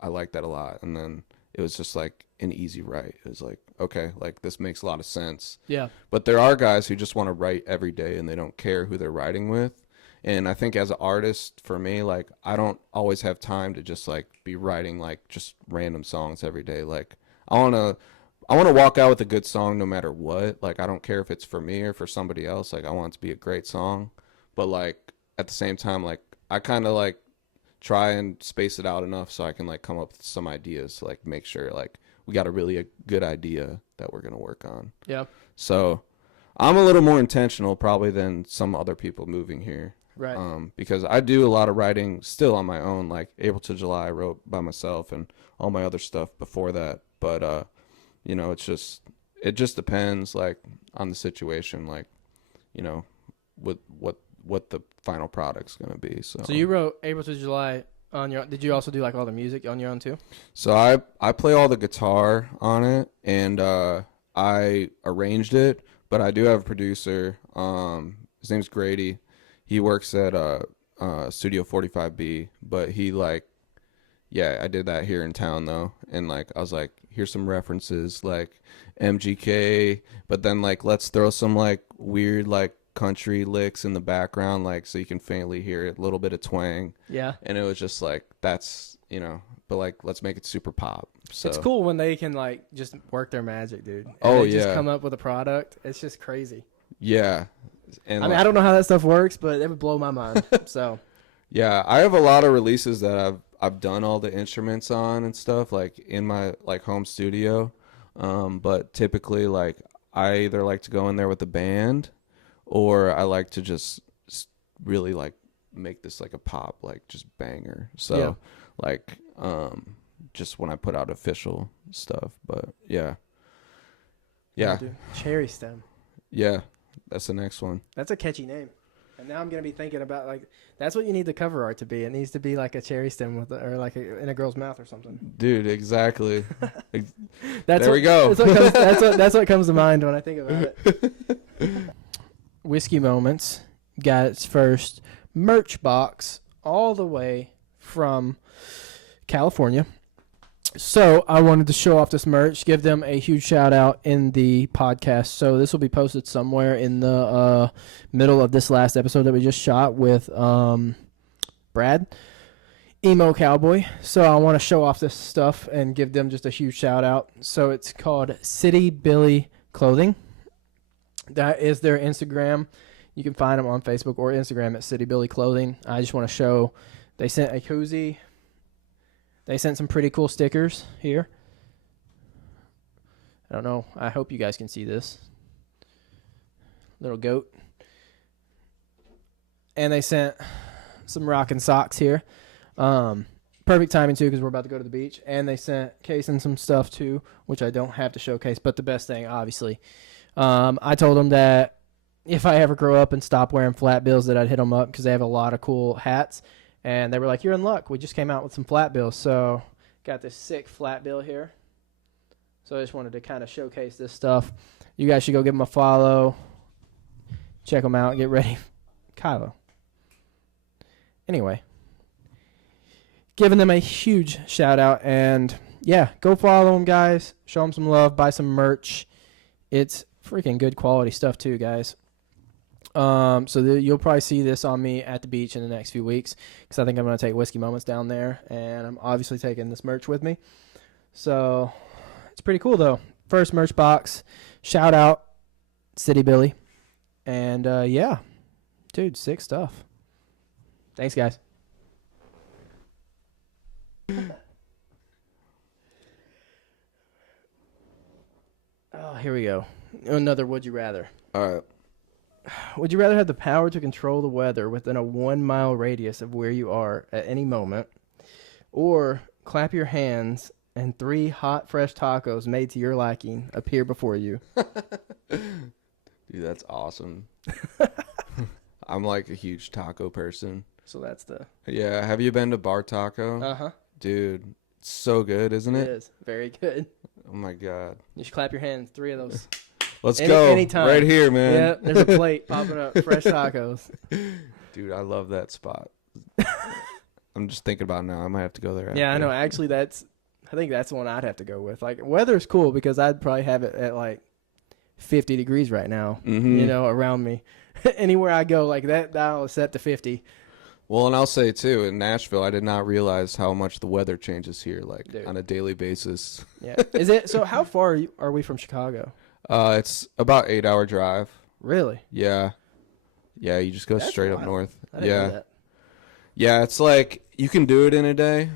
I like that a lot. And then it was just like an easy write. It was like, okay, like this makes a lot of sense. Yeah. But there are guys who just want to write every day and they don't care who they're writing with. And I think as an artist, for me, like I don't always have time to just like be writing like just random songs every day. Like I want to walk out with a good song no matter what. Like I don't care if it's for me or for somebody else. Like I want it to be a great song. But like at the same time, like I kind of like try and space it out enough so I can like come up with some ideas to like make sure like we got a good idea that we're going to work on. Yeah. So I'm a little more intentional probably than some other people moving here. Right. Because I do a lot of writing still on my own. Like April to July I wrote by myself and all my other stuff before that. But, it just depends like on the situation, like, with what the final product's going to be. So you wrote April to July on your own. Did you also do like all the music on your own too? So I play all the guitar on it, and I arranged it, but I do have a producer. His name's Grady. He works at Studio 45B, but he like, yeah, I did that here in town though. And like I was like, here's some references like MGK, but then like let's throw some like weird like country licks in the background, like so you can faintly hear it, a little bit of twang. Yeah. And it was just like, that's but like let's make it super pop. So it's cool when they can like just work their magic, dude. And they just come up with a product. It's just crazy. Yeah. And I mean, I don't know how that stuff works, but it would blow my mind. So yeah, I have a lot of releases that I've done all the instruments on and stuff like in my like home studio. But typically like I either like to go in there with the band, or I like to just really like make this like a pop, like just banger. So like, just when I put out official stuff, but yeah. Cherry Stem. Yeah. That's the next one. That's a catchy name. And now I'm going to be thinking about like, that's what you need the cover art to be. It needs to be like a cherry stem or like in a girl's mouth or something. Dude, exactly. There we go. That's what comes to mind when I think about it. Whiskey Moments got its first merch box all the way from California. So I wanted to show off this merch, give them a huge shout out in the podcast. So this will be posted somewhere in the middle of this last episode that we just shot with Brad, Emo Cowboy. So I want to show off this stuff and give them just a huge shout out. So it's called City Billy Clothing. That is their Instagram. You can find them on Facebook or Instagram at City Billy Clothing. I just want to show they sent a koozie. They sent some pretty cool stickers here. I don't know. I hope you guys can see this. Little goat. And they sent some rockin' socks here. Perfect timing, too, because we're about to go to the beach. And they sent Case and some stuff, too, which I don't have to showcase. But the best thing, obviously, I told them that if I ever grow up and stop wearing flat bills, that I'd hit them up because they have a lot of cool hats. And they were like, you're in luck. We just came out with some flat bills. So got this sick flat bill here. So I just wanted to kind of showcase this stuff. You guys should go give them a follow. Check them out. Get ready. Kylo. Anyway. Giving them a huge shout out. And yeah, go follow them, guys. Show them some love. Buy some merch. It's freaking good quality stuff too, guys. You'll probably see this on me at the beach in the next few weeks because I think I'm going to take Whiskey Moments down there. And I'm obviously taking this merch with me. So it's pretty cool, though. First merch box. Shout out, City Billy. And, yeah. Dude, sick stuff. Thanks, guys. Oh, here we go. Another Would You Rather. All right. Would you rather have the power to control the weather within a 1 mile radius of where you are at any moment, or clap your hands and 3 hot, fresh tacos made to your liking appear before you? Dude, that's awesome. I'm like a huge taco person. So that's the... Yeah, have you been to Bar Taco? Uh-huh. Dude, it's so good, isn't it? It is. Very good. Oh, my God. You should clap your hands. 3 of those. Let's go. Anytime. Right here, man. Yeah, there's a plate popping up. Fresh tacos. Dude, I love that spot. I'm just thinking about it now. I might have to go there. Yeah, I after. know. Actually, I think that's the one I'd have to go with. Like, weather's cool because I'd probably have it at like 50 degrees right now, Mhm. around me. Anywhere I go, like that dial is set to 50. Well, and I'll say, too, in Nashville, I did not realize how much the weather changes here, like, Dude. on a daily basis. Yeah. Is it? So how far are we from Chicago? It's about 8-hour drive. Really? Yeah. Yeah, you just go That's straight up wild. north. I didn't know that. Yeah, it's like you can do it in a day.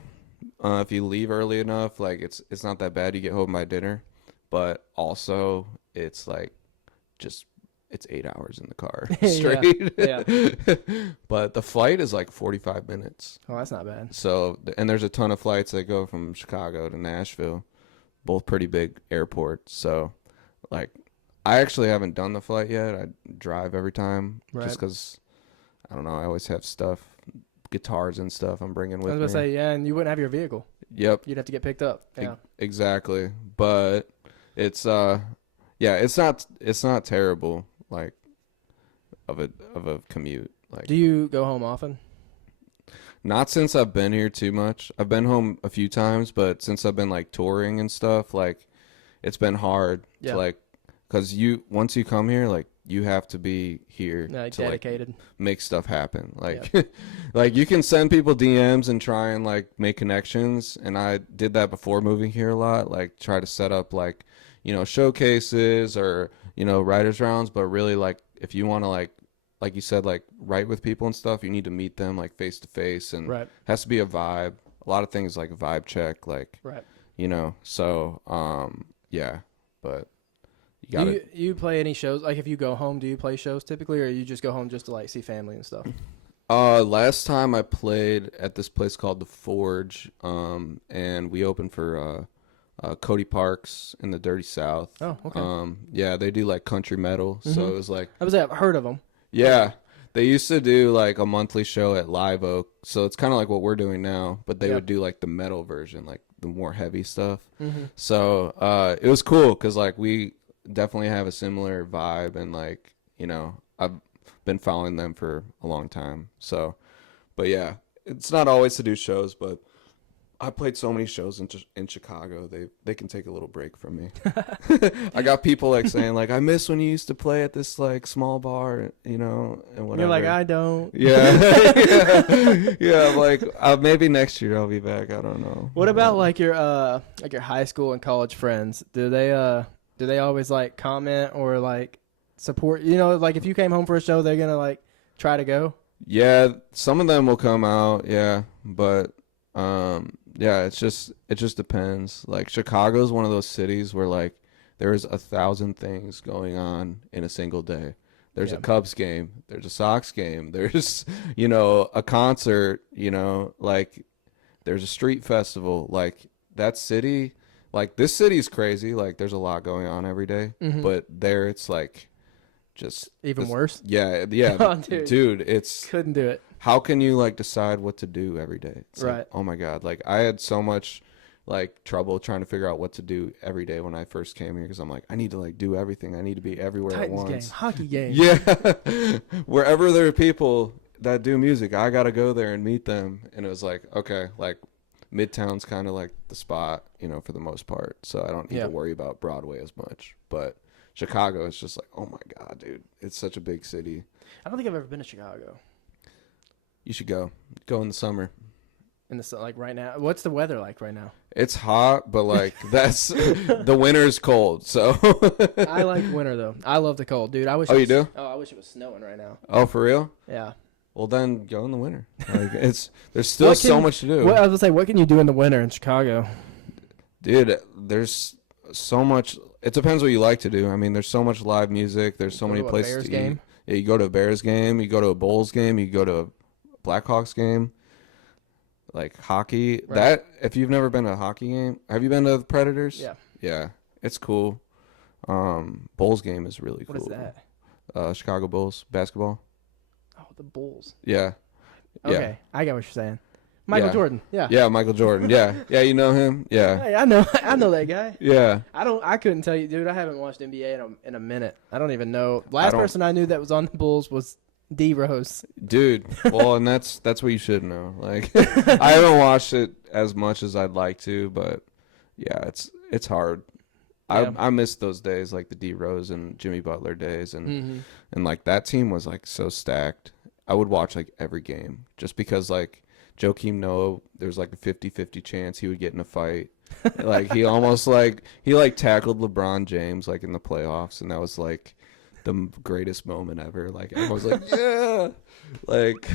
If you leave early enough, like it's not that bad. You get home by dinner, but also it's like just it's 8 hours in the car straight. Yeah. But the flight is like 45 minutes. Oh, that's not bad. So and there's a ton of flights that go from Chicago to Nashville, both pretty big airports. So like I actually haven't done the flight yet. I drive every time just because I don't know. I always have stuff. Guitars and stuff I'm bringing with me. I was going to say, yeah, and you wouldn't have your vehicle. Yep. You'd have to get picked up. Yeah. Exactly. But it's it's not terrible like of a commute. Like Do you go home often? not since I've been here too much. I've been home a few times, but since I've been like touring and stuff, like it's been hard Yeah. to like cuz once you come here like you have to be here Like to dedicated. like make stuff happen. Like like you can send people DMs and try and like make connections, and I did that before moving here a lot, like try to set up like, showcases or, writers rounds, but really like if you want to like you said, like write with people and stuff, you need to meet them like face to face, and Right. it has to be a vibe. A lot of things like a vibe check, like Right. So yeah, but you got Do it. you play any shows? Like, if you go home, do you play shows typically, or you just go home just to like see family and stuff? Last time I played at this place called The Forge, and we opened for Cody Parks in the Dirty South. Oh, okay. Yeah, they do like country metal, so it was like I've heard of them. yeah. They used to do like a monthly show at Live Oak, so it's kind of like what we're doing now, but they Yeah. would do like the metal version, like the more heavy stuff. Mm-hmm. So it was cool because like we definitely have a similar vibe, and like I've been following them for a long time. So, but yeah, it's not always to do shows, but I played so many shows in Chicago. They can take a little break from me. I got people like saying like, I miss when you used to play at this like small bar, and whatever. You're like, I don't. Yeah. Yeah. I'm like, maybe next year I'll be back. I don't know. What about like your high school and college friends? Do they always like comment or like support? Like if you came home for a show, they're gonna like try to go. Yeah, some of them will come out. Yeah, but yeah, it just depends. Like Chicago's one of those cities where like there's 1,000 things going on in a single day. There's a Cubs game, there's a Sox game, there's a concert, like there's a street festival. Like that city, like this city's crazy. Like there's a lot going on every day, but there it's like just Even worse. Yeah. Oh, dude, it's Couldn't do it. how can you like decide what to do every day? It's Right. like, oh my God. Like I had so much like trouble trying to figure out what to do every day when I first came here because I'm like, I need to like do everything. I need to be everywhere Titans at once. game, hockey game. Yeah, wherever there are people that do music, I gotta go there and meet them. And it was like, okay, like Midtown's kind of like the spot, you know, for the most part. So I don't need to worry about Broadway as much. But Chicago is just like, oh my God, dude, it's such a big city. I don't think I've ever been to Chicago. You should go in the summer. In the sun, like right now. What's the weather like right now? It's hot, but like that's the winter's cold. So I like winter though. I love the cold, dude. I wish. Oh, you do? Oh, I wish it was snowing right now. Oh, for real? Yeah. Well, then go in the winter. Like, there's still so much to do. I was gonna say, what can you do in the winter in Chicago? Dude, there's so much. It depends what you like to do. I mean, there's so much live music. There's so many places Bears to game? eat. Yeah, you go to a Bears game. You go to a Bulls game. You go to a Blackhawks game. Like hockey. Right. That if you've never been to a hockey game, have you been to the Predators? Yeah. Yeah, it's cool. Bulls game is really cool. What is that? Chicago Bulls basketball. Oh, the Bulls. Yeah. Okay, I get what you're saying. Michael Yeah. Jordan. Yeah. Yeah, Michael Jordan. Yeah. Yeah, you know him? Yeah. Hey, I know that guy. Yeah. I couldn't tell you, dude. I haven't watched NBA in a minute. I don't even know. Last person I knew that was on the Bulls was D Rose. Dude. Well, and that's what you should know. Like I haven't watched it as much as I'd like to, but yeah, it's hard. Yeah. I miss those days, like the D Rose and Jimmy Butler days, and like that team was like so stacked. I would watch like every game just because like Joakim Noah, there's like a 50-50 chance he would get in a fight. Like he almost like tackled LeBron James like in the playoffs, and that was like the greatest moment ever. Like everyone was like, yeah, like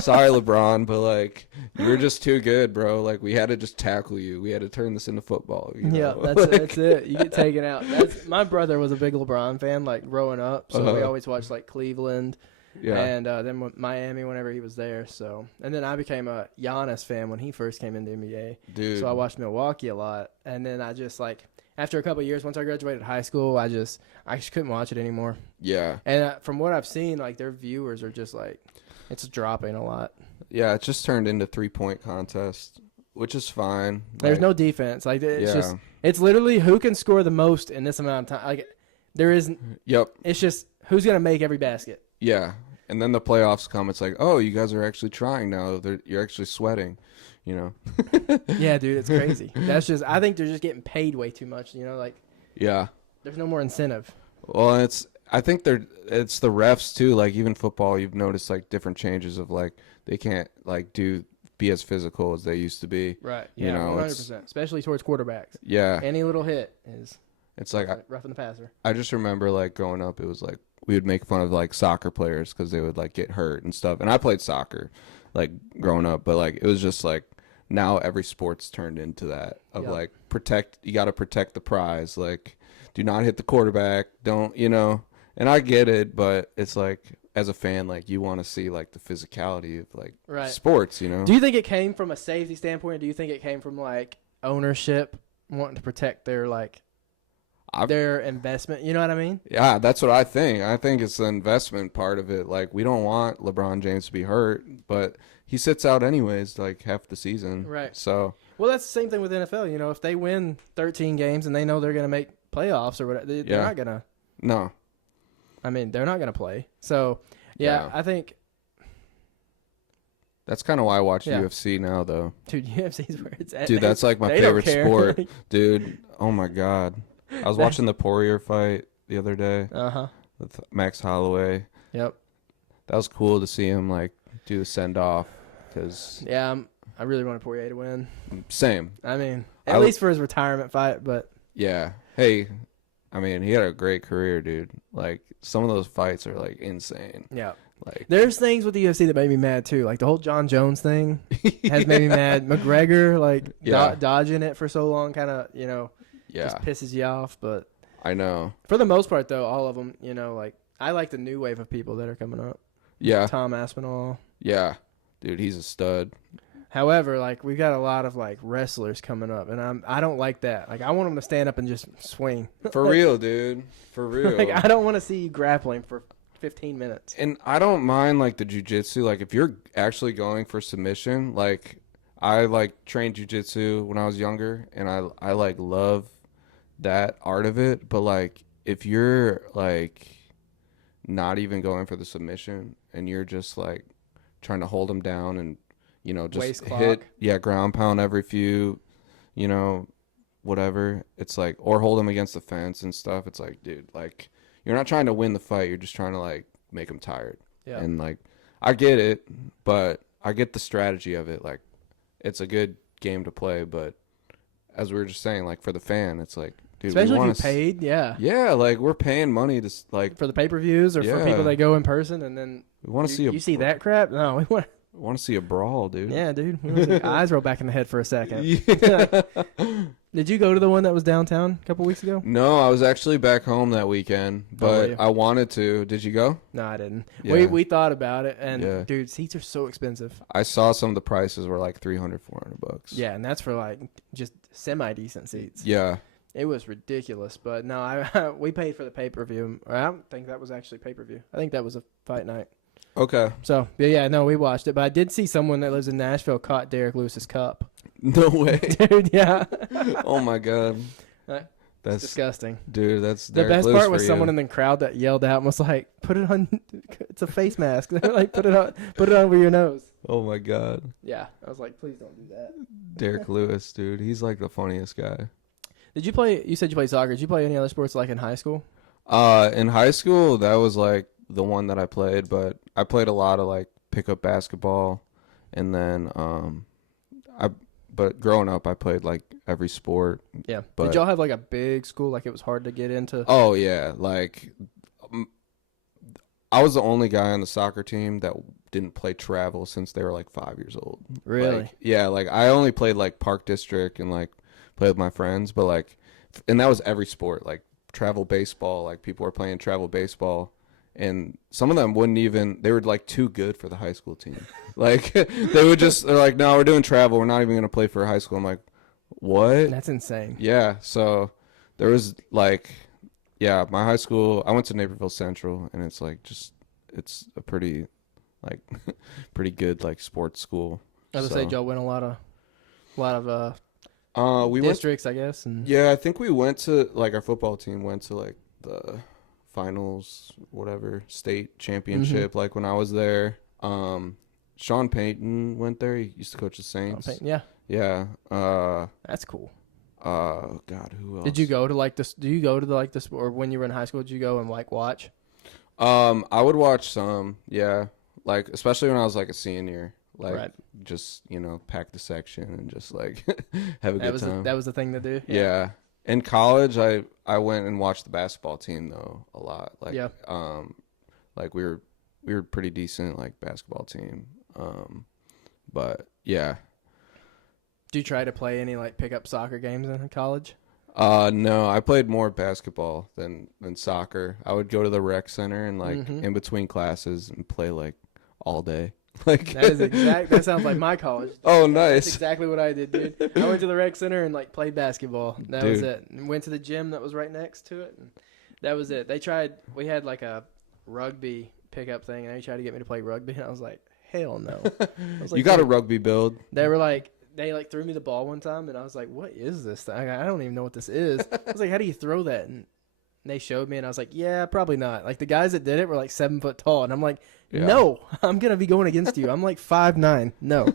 sorry LeBron, but like you were just too good, bro. Like we had to just tackle you. We had to turn this into football. You know? Yeah, that's it. You get taken out. My brother was a big LeBron fan, like growing up, so we always watched like Cleveland. Yeah. And then Miami whenever he was there. So, and then I became a Giannis fan when he first came into NBA. Dude. So I watched Milwaukee a lot, and then I just like after a couple of years, once I graduated high school, I just couldn't watch it anymore. Yeah. And from what I've seen, like their viewers are just like it's dropping a lot. Yeah, it just turned into 3-point contest, which is fine. There's like, no defense. Like it's literally who can score the most in this amount of time. Like there isn't. Yep. It's just who's gonna make every basket. Yeah. And then the playoffs come. It's like, oh, you guys are actually trying now. You're actually sweating, you know. Yeah, dude, it's crazy. That's just. I think they're just getting paid way too much. You know, like. Yeah. There's no more incentive. Well, I think it's the refs too. Like even football, you've noticed like different changes of like they can't like be as physical as they used to be. Right. You Yeah. know, 100%. Especially towards quarterbacks. Yeah. Any little hit is. It's like roughing the passer. I just remember like growing up, it was like we would make fun of like soccer players because they would like get hurt and stuff. And I played soccer like growing up, but like it was just like now every sport's turned into that of like you got to protect the prize. Like do not hit the quarterback. Don't, you know, and I get it, but it's like as a fan, like you want to see like the physicality of like sports, you know? Do you think it came from a safety standpoint? Or do you think it came from like ownership wanting to protect their like, their investment, you know what I mean? Yeah, that's what I think. I think it's the investment part of it. Like, we don't want LeBron James to be hurt, but he sits out anyways, like half the season. Right. So, well, that's the same thing with NFL. You know, if they win 13 games and they know they're going to make playoffs or whatever, they're not going to. No. I mean, they're not going to play. So, yeah, I think. That's kind of why I watch UFC now, though. Dude, UFC's where it's at. Dude, that's like my favorite sport. Dude, oh my God. I was watching the Poirier fight the other day with Max Holloway. Yep. That was cool to see him like do the send off because I really wanted Poirier to win. Same. I mean, at least for his retirement fight, but yeah. Hey, I mean, he had a great career, dude. Like some of those fights are like insane. Yeah. Like there's things with the UFC that made me mad too. Like the whole John Jones thing has made me mad. McGregor like dodging it for so long, kind of just pisses you off. But I know for the most part though, all of them, like I like the new wave of people that are coming up. Yeah, Tom Aspinall. Yeah, dude, he's a stud. However, like we've got a lot of like wrestlers coming up, and I don't like that. Like I want them to stand up and just swing. For real, dude. For real. Like I don't want to see you grappling for 15 minutes. And I don't mind like the jiu-jitsu. Like if you're actually going for submission, like I like trained jujitsu when I was younger, and I like love that art of it. But like, if you're like not even going for the submission, and you're just like trying to hold him down and just Waist hit clock. ground pound every few, whatever. It's like, or hold him against the fence and stuff. It's like, dude, like you're not trying to win the fight. You're just trying to like make him tired. Yeah. And like, I get it, but I get the strategy of it. Like, it's a good game to play, but as we were just saying, like for the fan, it's like, dude, Especially if you paid, yeah, like we're paying money to like for the pay-per-views or for people that go in person, and then we want to see you see that crap. No, we want to see a brawl, dude. Yeah, dude. We wanna see eyes roll back in the head for a second. Yeah. Did you go to the one that was downtown a couple weeks ago? No, I was actually back home that weekend, but I wanted to. Did you go? No, I didn't. Yeah. We thought about it, and dude, seats are so expensive. I saw some of the prices were like $300-$400. Yeah, and that's for like just semi-decent seats. Yeah. It was ridiculous, but no, we paid for the pay-per-view. I don't think that was actually pay-per-view. I think that was a fight night. Okay. So, yeah, no, we watched it, but I did see someone that lives in Nashville caught Derek Lewis's cup. No way. Dude, yeah. Oh my god. That's disgusting. Dude, that's the Derek best Lewis part was for someone you. in the crowd that yelled out and was like, "Put it on, it's a face mask." They're like, put it on over your nose. Oh my god. Yeah, I was like, please don't do that. Derek Lewis, dude, he's like the funniest guy. Did you play? You said you played soccer. Did you play any other sports like in high school? In high school, that was like the one that I played, but I played a lot of like pickup basketball, and then but growing up, I played like every sport. Yeah. But, did y'all have like a big school? Like it was hard to get into? Oh yeah, like I was the only guy on the soccer team that didn't play travel since they were like 5 years old. Really? Like, yeah, like I only played like Park District and like played with my friends, but like, and that was every sport, like travel baseball. Like people were playing travel baseball, and some of them wouldn't even. They were like too good for the high school team. Like they're like, no, we're doing travel. We're not even gonna play for high school. I'm like, what? That's insane. Yeah. So there was like, yeah, my high school. I went to Naperville Central, and it's like it's a pretty like pretty good like sports school. I was gonna say, y'all win a lot of we districts, I guess. And yeah, I think we went to like our football team went to like the finals, whatever state championship. Like when I was there, Sean Payton went there. He used to coach the Saints. Yeah. Yeah. That's cool. God, who else? Did you go to like this? Do you go to the like this, or when you were in high school, did you go and like watch? I would watch some. Yeah, like especially when I was like a senior. Like just pack the section and just like have a good time. That was the thing to do. Yeah. In college, I went and watched the basketball team though a lot. Like like we were pretty decent like basketball team. But yeah. Do you try to play any like pickup soccer games in college? No, I played more basketball than soccer. I would go to the rec center and like in between classes and play like all day. Like that sounds like my college. Oh, nice. That's exactly what I did, dude. I went to the rec center and like played basketball. That was it. And went to the gym that was right next to it, and that was it. We had like a rugby pickup thing, and they tried to get me to play rugby, and I was like, hell no. I was like, you got a rugby build. They threw me the ball one time, and I was like, what is this thing? I don't even know what this is. I was like, how do you throw that? And they showed me, and I was like, yeah, probably not. Like the guys that did it were like 7 foot tall, and I'm like, no, I'm gonna be going against you. I'm like 5'9". No.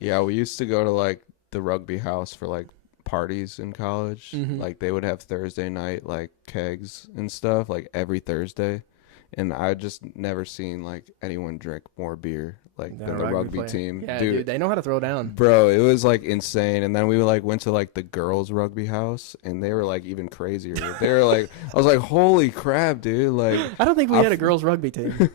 Yeah, we used to go to like the rugby house for like parties in college. Like they would have Thursday night like kegs and stuff like every Thursday, and I just never seen like anyone drink more beer like than the rugby team. Yeah, dude, they know how to throw down. Bro, it was like insane. And then we like went to like the girls' rugby house, and they were like even crazier. They were like, I was like, holy crap, dude! Like, I don't think we had a girls' rugby team.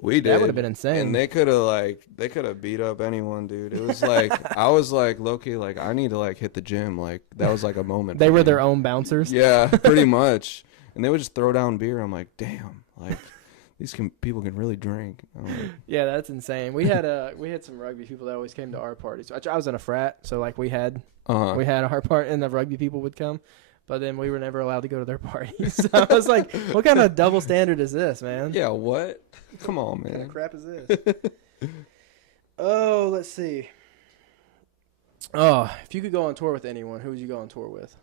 We did. That would have been insane. And they could have beat up anyone, dude. It was like I was like, low-key, like I need to like hit the gym. Like that was like a moment. They were their own bouncers. Yeah, pretty much. And they would just throw down beer. I'm like, damn, like these people can really drink. Like, yeah, that's insane. We had some rugby people that always came to our parties. I was in a frat, so like we had our part, and the rugby people would come. But then we were never allowed to go to their parties. So I was like, what kind of double standard is this, man? Yeah, what? Come on, man. What kind of crap is this? Oh, let's see. Oh, if you could go on tour with anyone, who would you go on tour with?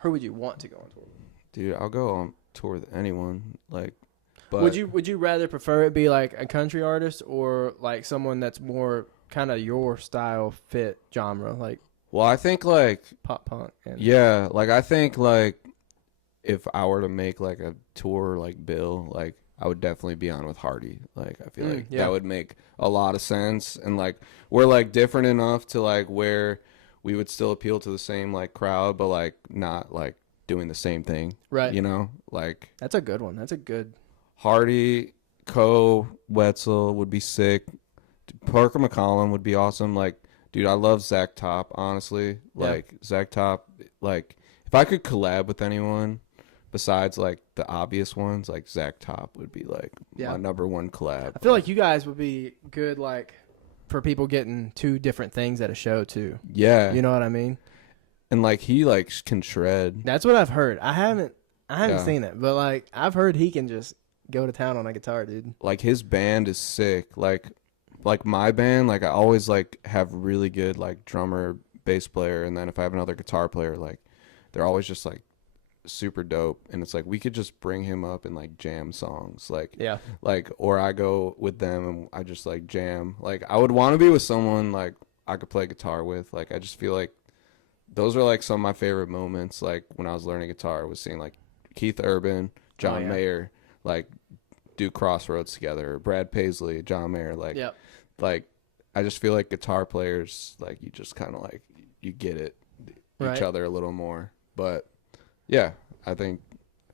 Who would you want to go on tour with? Dude, I'll go on tour with anyone. Like, but Would you rather prefer it be like a country artist or like someone that's more kind of your style fit genre, like well, I think like pop punk? And yeah, like I think like if I were to make like a tour like bill, like I would definitely be on with Hardy. Like I feel like yeah. that would make a lot of sense, and like we're like different enough to like where we would still appeal to the same like crowd, but like not like doing the same thing. Right. You know, like That's a good one. That's a good. Hardy, Wetzel would be sick. Parker McCollum would be awesome. Like, dude, I love Zach Top, honestly. Yeah. Like, Zach Top, like, if I could collab with anyone besides, like, the obvious ones, like, Zach Top would be, like, my number one collab. I feel like you guys would be good, like, for people getting two different things at a show, too. Yeah. You know what I mean? And, like, he, like, can shred. That's what I've heard. I haven't Yeah. seen it, but, like, I've heard he can just go to town on a guitar, dude. Like, his band is sick. Like my band, like I always like have really good like drummer, bass player, and then if I have another guitar player, like they're always just like super dope. And it's like we could just bring him up and like jam songs, like Yeah. like or I go with them and I just like jam. Like I would want to be with someone like I could play guitar with. Like I just feel like those are like some of my favorite moments. Like when I was learning guitar, was seeing like Keith Urban, John Mayer, like do Crossroads together, or Brad Paisley, John Mayer, like. Yep. Like, I just feel like guitar players, like, you just kind of, like, you get it each other a little more. But, yeah, I think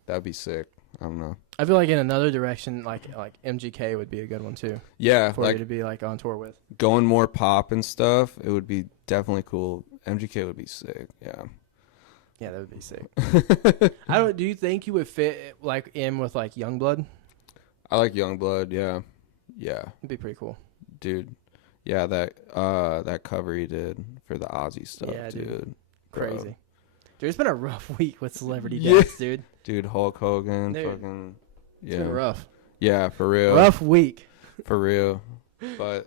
that'd be sick. I don't know. I feel like in another direction, like MGK would be a good one, too. Yeah, for like, you to be, like, on tour with. going more pop and stuff, it would be definitely cool. MGK would be sick, yeah. Yeah, that would be sick. Do you think you would fit, like, in with, like, Youngblood? I like Youngblood, yeah. Yeah. It'd be pretty cool. Dude, yeah, that cover he did for the Ozzy stuff, Yeah, dude. Crazy. Dude, it's been a rough week with celebrity deaths, dude. Dude, Hulk Hogan, Dude, fucking, It's been rough. Yeah, for real. Rough week. For real. But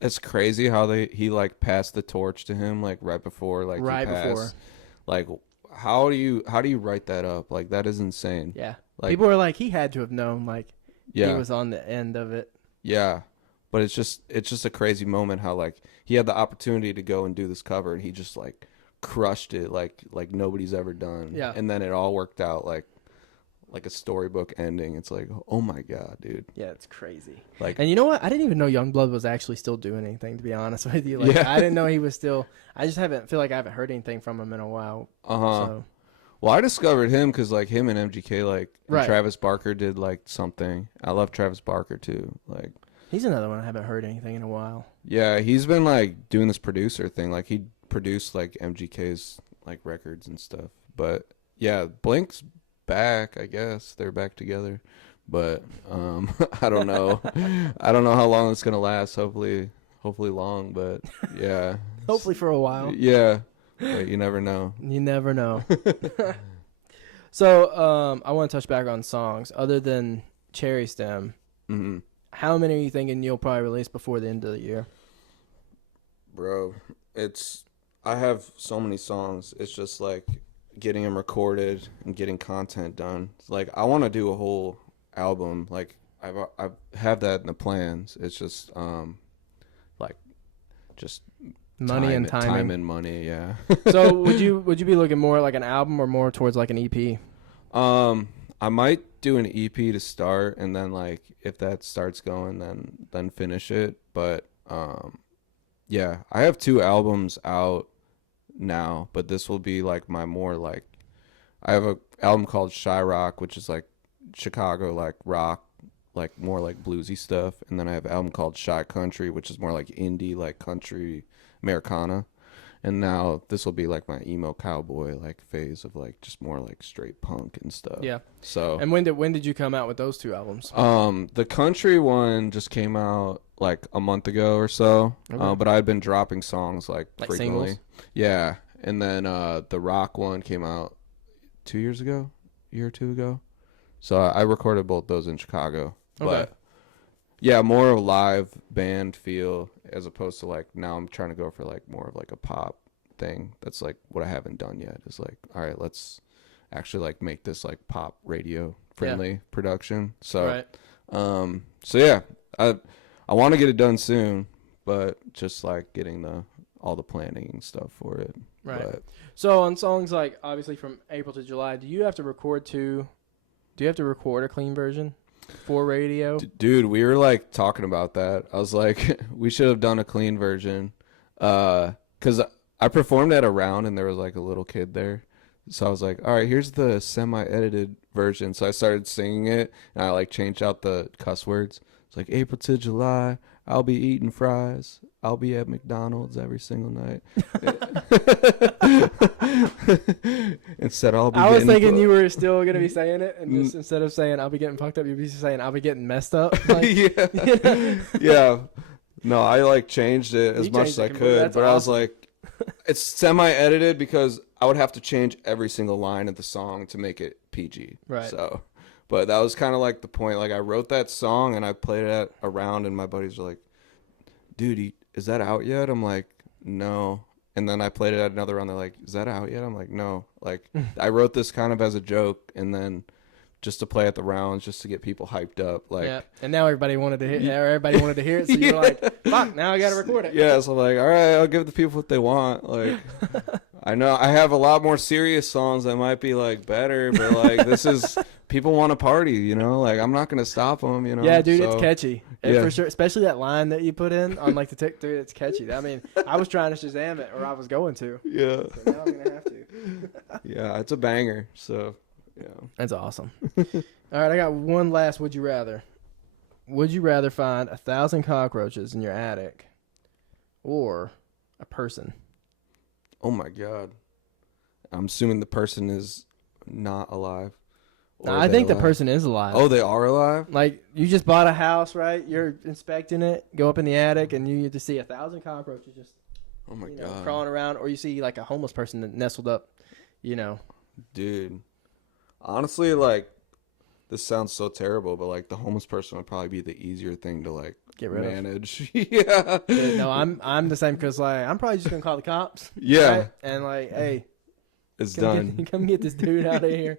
it's crazy how he like passed the torch to him like right before like Right he passed. before. Like how do you write that up? Like that is insane. Yeah. Like, people are like, he had to have known, like, yeah. he was on the end of it. Yeah. But it's just a crazy moment how like he had the opportunity to go and do this cover and he just like crushed it like nobody's ever done. Yeah. And then it all worked out like a storybook ending. It's like, oh my God, dude. Yeah, it's crazy. Like, and you know what? I didn't even know Youngblood was actually still doing anything, to be honest with you. Like, yeah. I didn't know he was still. I just feel like I haven't heard anything from him in a while. So. Well, I discovered him because like him and MGK, like and Right. Travis Barker did like something. I love Travis Barker too. Like, He's another one I haven't heard anything in a while. yeah, he's been like doing this producer thing. Like he produced like MGK's like records and stuff. But yeah, Blink's back. I guess they're back together. But I don't know. I don't know how long it's gonna last. Hopefully long. But yeah. Hopefully for a while. Yeah. But you never know. You never know. So I want to touch back on songs. Other than Cherry Stem, Mm-hmm. how many are you thinking you'll probably release before the end of the year? Bro, I have so many songs. It's just like getting them recorded and getting content done. It's like I want to do a whole album. Like I have that in the plans. It's just like just Money and timing. Time and money, yeah. So would you be looking more like an album or more towards like an EP? I might do an EP to start, and then like if that starts going, then finish it. But yeah, I have 2 albums out now, but this will be like my more like I have a album called Shy Rock, which is like Chicago like rock, like more like bluesy stuff, and then I have an album called Shy Country, which is more like indie like country Americana. And now this will be like my emo cowboy like phase of like just more like straight punk and stuff. Yeah. So And when did you come out with those 2 albums? the country one just came out like a month ago or so. Okay. But I'd been dropping songs like frequently. singles? Yeah. And then the rock one came out 2 years ago, a year or 2 ago. So I recorded both those in Chicago. Okay. But yeah, more of a live band feel as opposed to like now I'm trying to go for like more of like a pop thing. That's like what I haven't done yet. Is like, all right, let's actually like make this like pop radio friendly production. So, Right. So yeah, I want to get it done soon, but just like getting all the planning and stuff for it. Right. But, So on songs like obviously from April to July, do you have to record a clean version for radio? dude, we were like talking about that. I was like, we should have done a clean version, because I performed at a round and there was like a little kid there. So I was like, all right, here's the semi-edited version. So I started singing it, and I like changed out the cuss words. It's like April to July, I'll be eating fries. I'll be at McDonald's every single night. Instead, I'll be. I was thinking you were still gonna be saying it, and just instead of saying I'll be getting fucked up, you'd be saying I'll be getting messed up. Like, Yeah. you know? Yeah. No, I like changed it as You much changed as I it completely. could, That's but I was awesome. like, it's semi-edited because I would have to change every single line of the song to make it PG. Right. So, but that was kind of like the point. Like I wrote that song and I played it at a round, and my buddies were like, "Dude, is that out yet?" I'm like, "No." And then I played it at another round. They're like, "Is that out yet?" I'm like, "No." Like I wrote this kind of as a joke, and then just to play at the rounds, just to get people hyped up. Like, Yeah. And now everybody wanted to hear. Everybody wanted to hear it. So you were like, "Fuck! Now I got to record it." yeah. So like, all right, I'll give the people what they want. Like, I know I have a lot more serious songs that might be like better, but like this is people want to party, you know. Like I'm not gonna stop them, you know. Yeah, dude, So, it's catchy. yeah. For sure. Especially that line that you put in on like the tick, dude, it's catchy. I mean, I was trying to Shazam it, or I was going to. Yeah, So now I'm gonna have to. yeah, it's a banger. So yeah. That's awesome. All right, I got one last would you rather. Would you rather find 1,000 cockroaches in your attic or a person? Oh my god. I'm assuming the person is not alive. Or Nah, are I they think the alive? person is alive. Oh, they are alive? Like, you just bought a house, right? You're inspecting it, go up in the attic, and you get to see 1,000 cockroaches just Oh my you know, god. crawling around. Or you see, like, a homeless person that nestled up, you know. Dude. Honestly, like, this sounds so terrible, but like the homeless person would probably be the easier thing to like Get rid of. manage. Yeah. Dude, no, I'm the same because, like, I'm probably just going to call the cops. Yeah. Right? And, like, hey, It's come done. come get this dude out of here.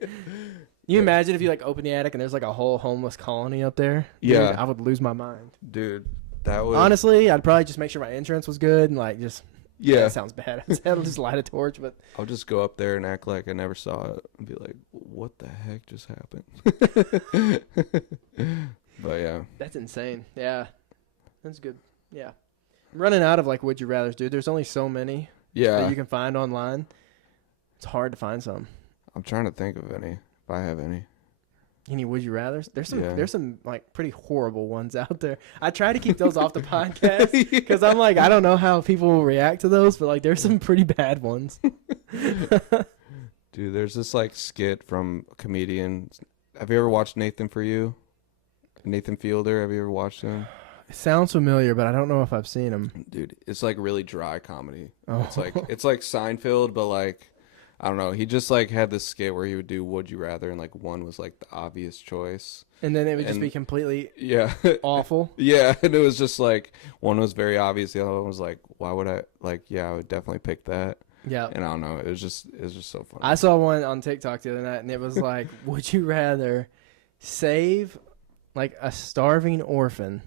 You imagine if you like open the attic and there's like a whole homeless colony up there? Dude, Yeah. I would lose my mind. Dude, that would Honestly, I'd probably just make sure my insurance was good and like just Yeah. that sounds bad. I'll just light a torch, but I'll just go up there and act like I never saw it and be like, what the heck just happened? But yeah. that's insane. Yeah. That's good. Yeah. I'm running out of like would you rather's, dude. There's only so many that Yeah. you can find online. It's hard to find some. I'm trying to think of any, if I have any. Any would you rather's? There's Yeah. some like pretty horrible ones out there. I try to keep those off the podcast because I'm like I don't know how people will react to those, but like there's some pretty bad ones. Dude, there's this like skit from a comedian. Have you ever watched Nathan For You? Nathan Fielder, have you ever watched him? It sounds familiar, but I don't know if I've seen them. Dude, it's like really dry comedy. Oh. It's like Seinfeld, but like I don't know. He just like had this skit where he would do Would You Rather, and like one was like the obvious choice. And then it would just And- be completely Yeah. awful. Yeah, and it was just like one was very obvious, the other one was like, why would I like? Yeah, I would definitely pick that. Yeah. And I don't know, it was just so funny. I saw one on TikTok the other night, and it was like, would you rather save like a starving orphan?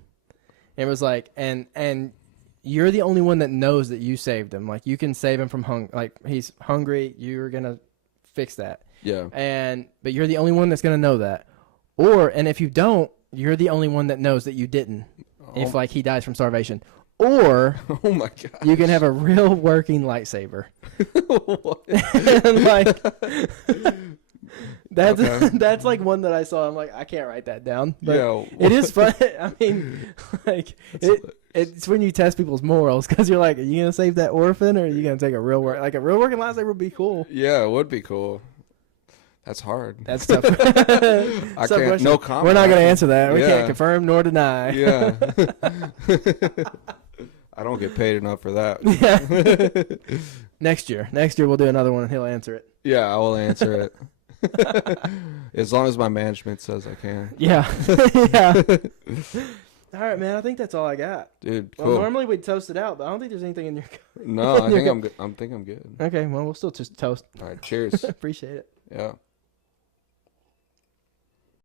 It was like, and you're the only one that knows that you saved him. Like you can save him from hunger. Like he's hungry, you're gonna fix that. Yeah. But you're the only one that's gonna know that. And if you don't, you're the only one that knows that you didn't. If like he dies from starvation, or Oh my god. you can have a real working lightsaber. What? And like that's Okay. that's like one that I saw. I'm like, I can't write that down. But Yeah, it is fun. I mean, like it's when you test people's morals because you're like, are you gonna save that orphan or are you gonna take a real working lightsaber would be cool. Yeah, it would be cool. That's hard. That's tough. I Tough can't. question. No comment. We're not gonna answer that. We Yeah. can't confirm nor deny. Yeah. I don't get paid enough for that. Yeah. Next year we'll do another one and he'll answer it. Yeah, I will answer it. As long as my management says I can. Yeah. Yeah. All right, man. I think that's all I got. Dude, Well, cool. normally we'd toast it out, but I don't think there's anything in your. No, I think I'm good. I'm good. Okay, well, we'll still just toast. All right, cheers. Appreciate it. Yeah.